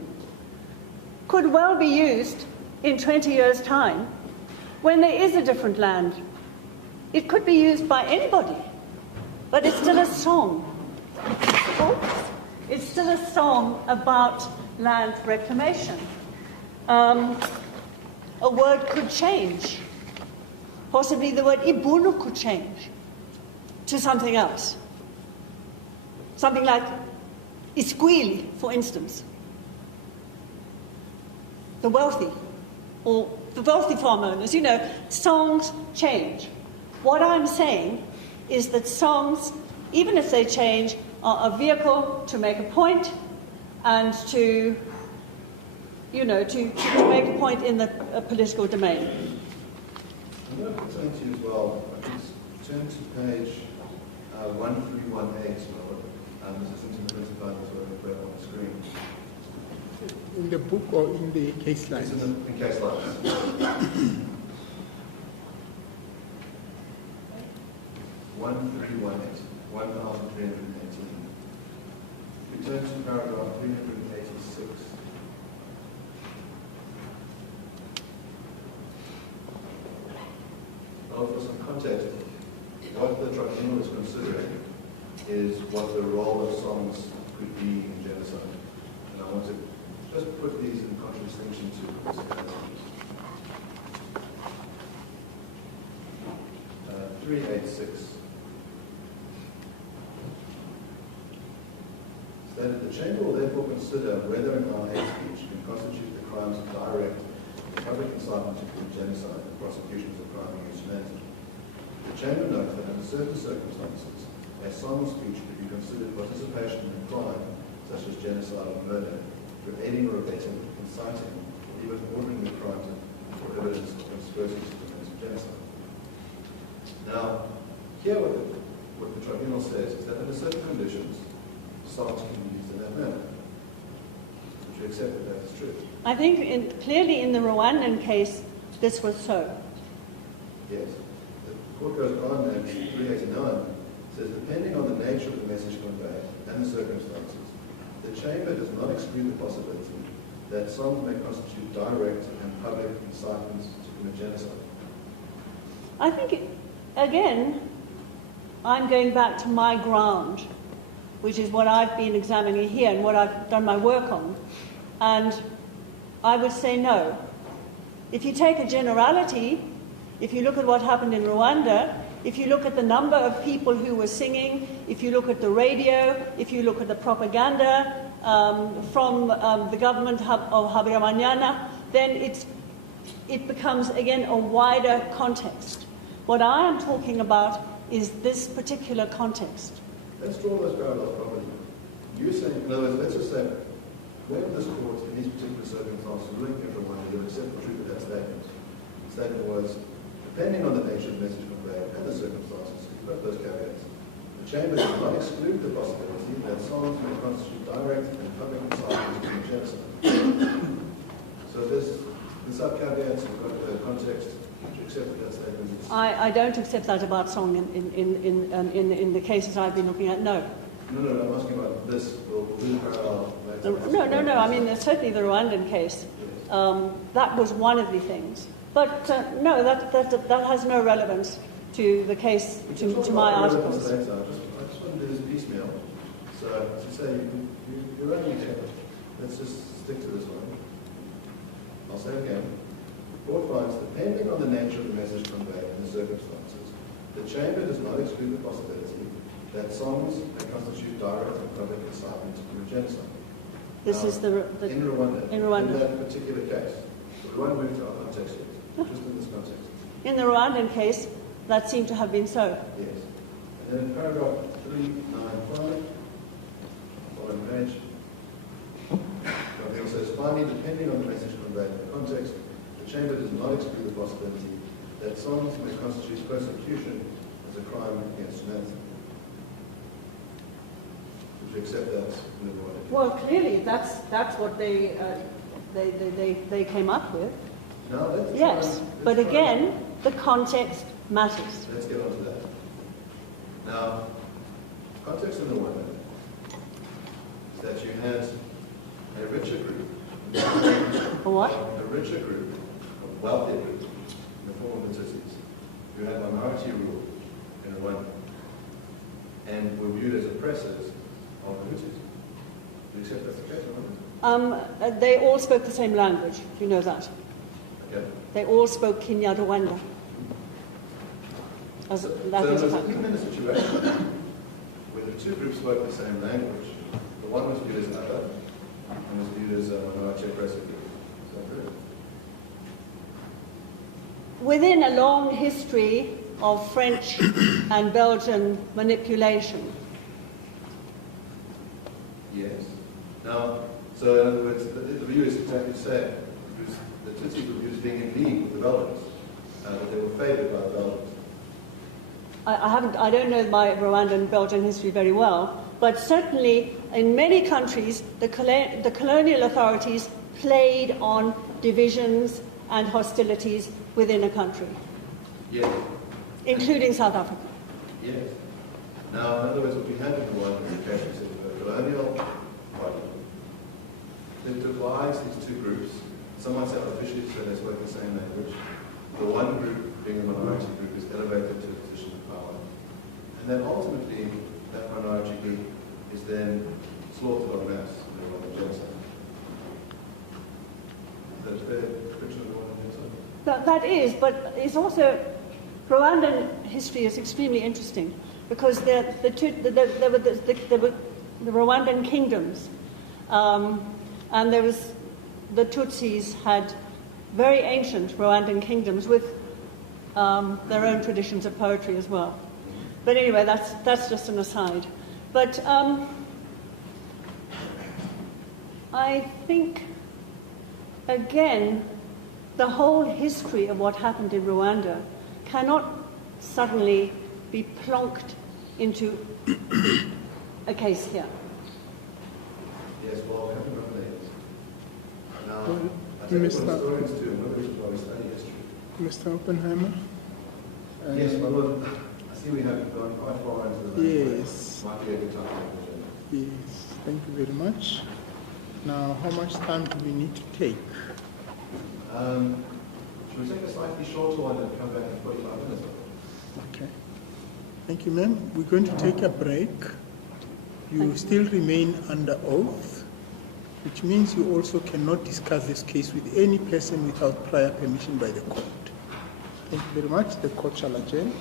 could well be used in 20 years' time when there is a different land. It could be used by anybody, but it's still a song. It's still a song about land reclamation. A word could change. Possibly the word Ibunu could change to something else. Something like Iskwili, for instance. The wealthy, or the wealthy farm owners. You know, songs change. What I'm saying is that songs, even if they change, are a vehicle to make a point and to, you know, to make a point in the political domain. I'm going to turn to you as well. Please turn to page 1318. This isn't in the printed Bible, so I can put it on the screen. In the book or in the case lines? It's in case lines. 1318. We turn to paragraph 386. Well, for some context, what the tribunal is considering is what the role of songs could be in genocide. And I want to just put these in contradistinction to 386. Stated, the Chamber will therefore consider whether and how hate speech can constitute the crimes of direct public incitement to commit genocide and prosecutions of crime against humanity. The Chamber notes that under certain circumstances, a song or speech could be considered participation in crime, such as genocide or murder, through aiding or abetting, inciting, or even ordering the crime for evidence of conspiracy to commit genocide. Now, here what the tribunal says is that under certain conditions, songs can be used in that manner. Would you accept that that is true? I think clearly in the Rwandan case, this was so. Yes. The court goes on and 389 says, depending on the nature of the message conveyed and the circumstances, the Chamber does not exclude the possibility that songs may constitute direct and public incitements to commit genocide. I think, again, I'm going back to my ground, which is what I've been examining here and what I've done my work on. And I would say no. If you take a generality, if you look at what happened in Rwanda, if you look at the number of people who were singing, if you look at the radio, if you look at the propaganda from the government of Habyarimana, then it becomes, again, a wider context. What I am talking about is this particular context. Let's draw those parallels properly. You're saying, in other words, let's just say, when this court, in these particular circumstances, ruling everyone, you accept the truth of that statement. The statement was, depending on the nature of the message conveyed and the circumstances, you've got those caveats. The Chamber does not exclude the possibility that songs may constitute direct and public incitement to genocide. So there's the sub-caveats, you've got the context. Would you accept that statement? I don't accept that about song in the cases I've been looking at, no. No, I'm asking about this. We'll do parallel. No. I mean, certainly the Rwandan case. That was one of the things. But no, that has no relevance to the case, to my articles. I just want to do as you say, you're only here. Let's just stick to this one. I'll say it again. The court finds, depending on the nature of the message conveyed and the circumstances, the chamber does not exclude the possibility that songs may constitute direct and public incitement to commit genocide. This is the in Rwanda. In Rwanda. In that particular case. So we won't move to our context yet, just in this context. In the Rwandan case, that seemed to have been so. Yes. And then in paragraph 395, following page, Gabriel says, finally, depending on the message conveyed in the context, the chamber does not exclude the possibility that songs may constitute persecution as a crime against humanity. Would you accept that in the Rwanda? Well, clearly, that's what they came up with. No, that's yes, fine. but That's again, fine. the context matters. Let's get on to that. Now, context in the Rwanda is that you had a richer group. A what? A richer group, a wealthier group, in the form of the Testifies, who had minority rule in Rwanda and were viewed as oppressors of the Hutus. Do you accept that's the case? They all spoke the same language, you know that. Okay. They all spoke Kinyarwanda. So even in a situation where the two groups spoke the same language, the one was viewed as other and was viewed as a minority oppressive group. Is that correct? Within a long history of French and Belgian manipulation. Yes. Now, so in other words, the view is exactly the same. The Tutsis were viewed as being in league with the Belgians, but they were favoured by the Belgians. I don't know my Rwandan Belgian history very well, but certainly in many countries, the colonial authorities played on divisions and hostilities within a country. Yes. Including South Africa. Yes. Now, in other words, what we have in Rwanda is a case of a colonial party that divides these two groups. Some might say officially so they spoke the same language. The one group, being the minority group, is elevated to a position of power. And then ultimately, that minority group is then slaughtered en masse in the Rwandan genocide. Is that a fair description of the Rwandan genocide? That is, but it's also, Rwandan history is extremely interesting because there were the Rwandan kingdoms, and there was, the Tutsis had very ancient Rwandan kingdoms with their own traditions of poetry as well. But anyway, that's just an aside. But I think, again, the whole history of what happened in Rwanda cannot suddenly be plonked into a case here. Yes, well, I haven't remembered it. Now, Well, I think what Mr. historians do, and one of the reasons why we study history. Mr. Oppenheimer? Yes, my lord, I see we have gone quite far into the night. Yes. Might be a good time to finish. Yes, thank you very much. Now, how much time do we need to take? Should we take a slightly shorter one and come back in 45 minutes? Okay. Thank you, ma'am. We're going to take a break. You still remain under oath, which means you also cannot discuss this case with any person without prior permission by the court. Thank you very much. The court shall adjourn.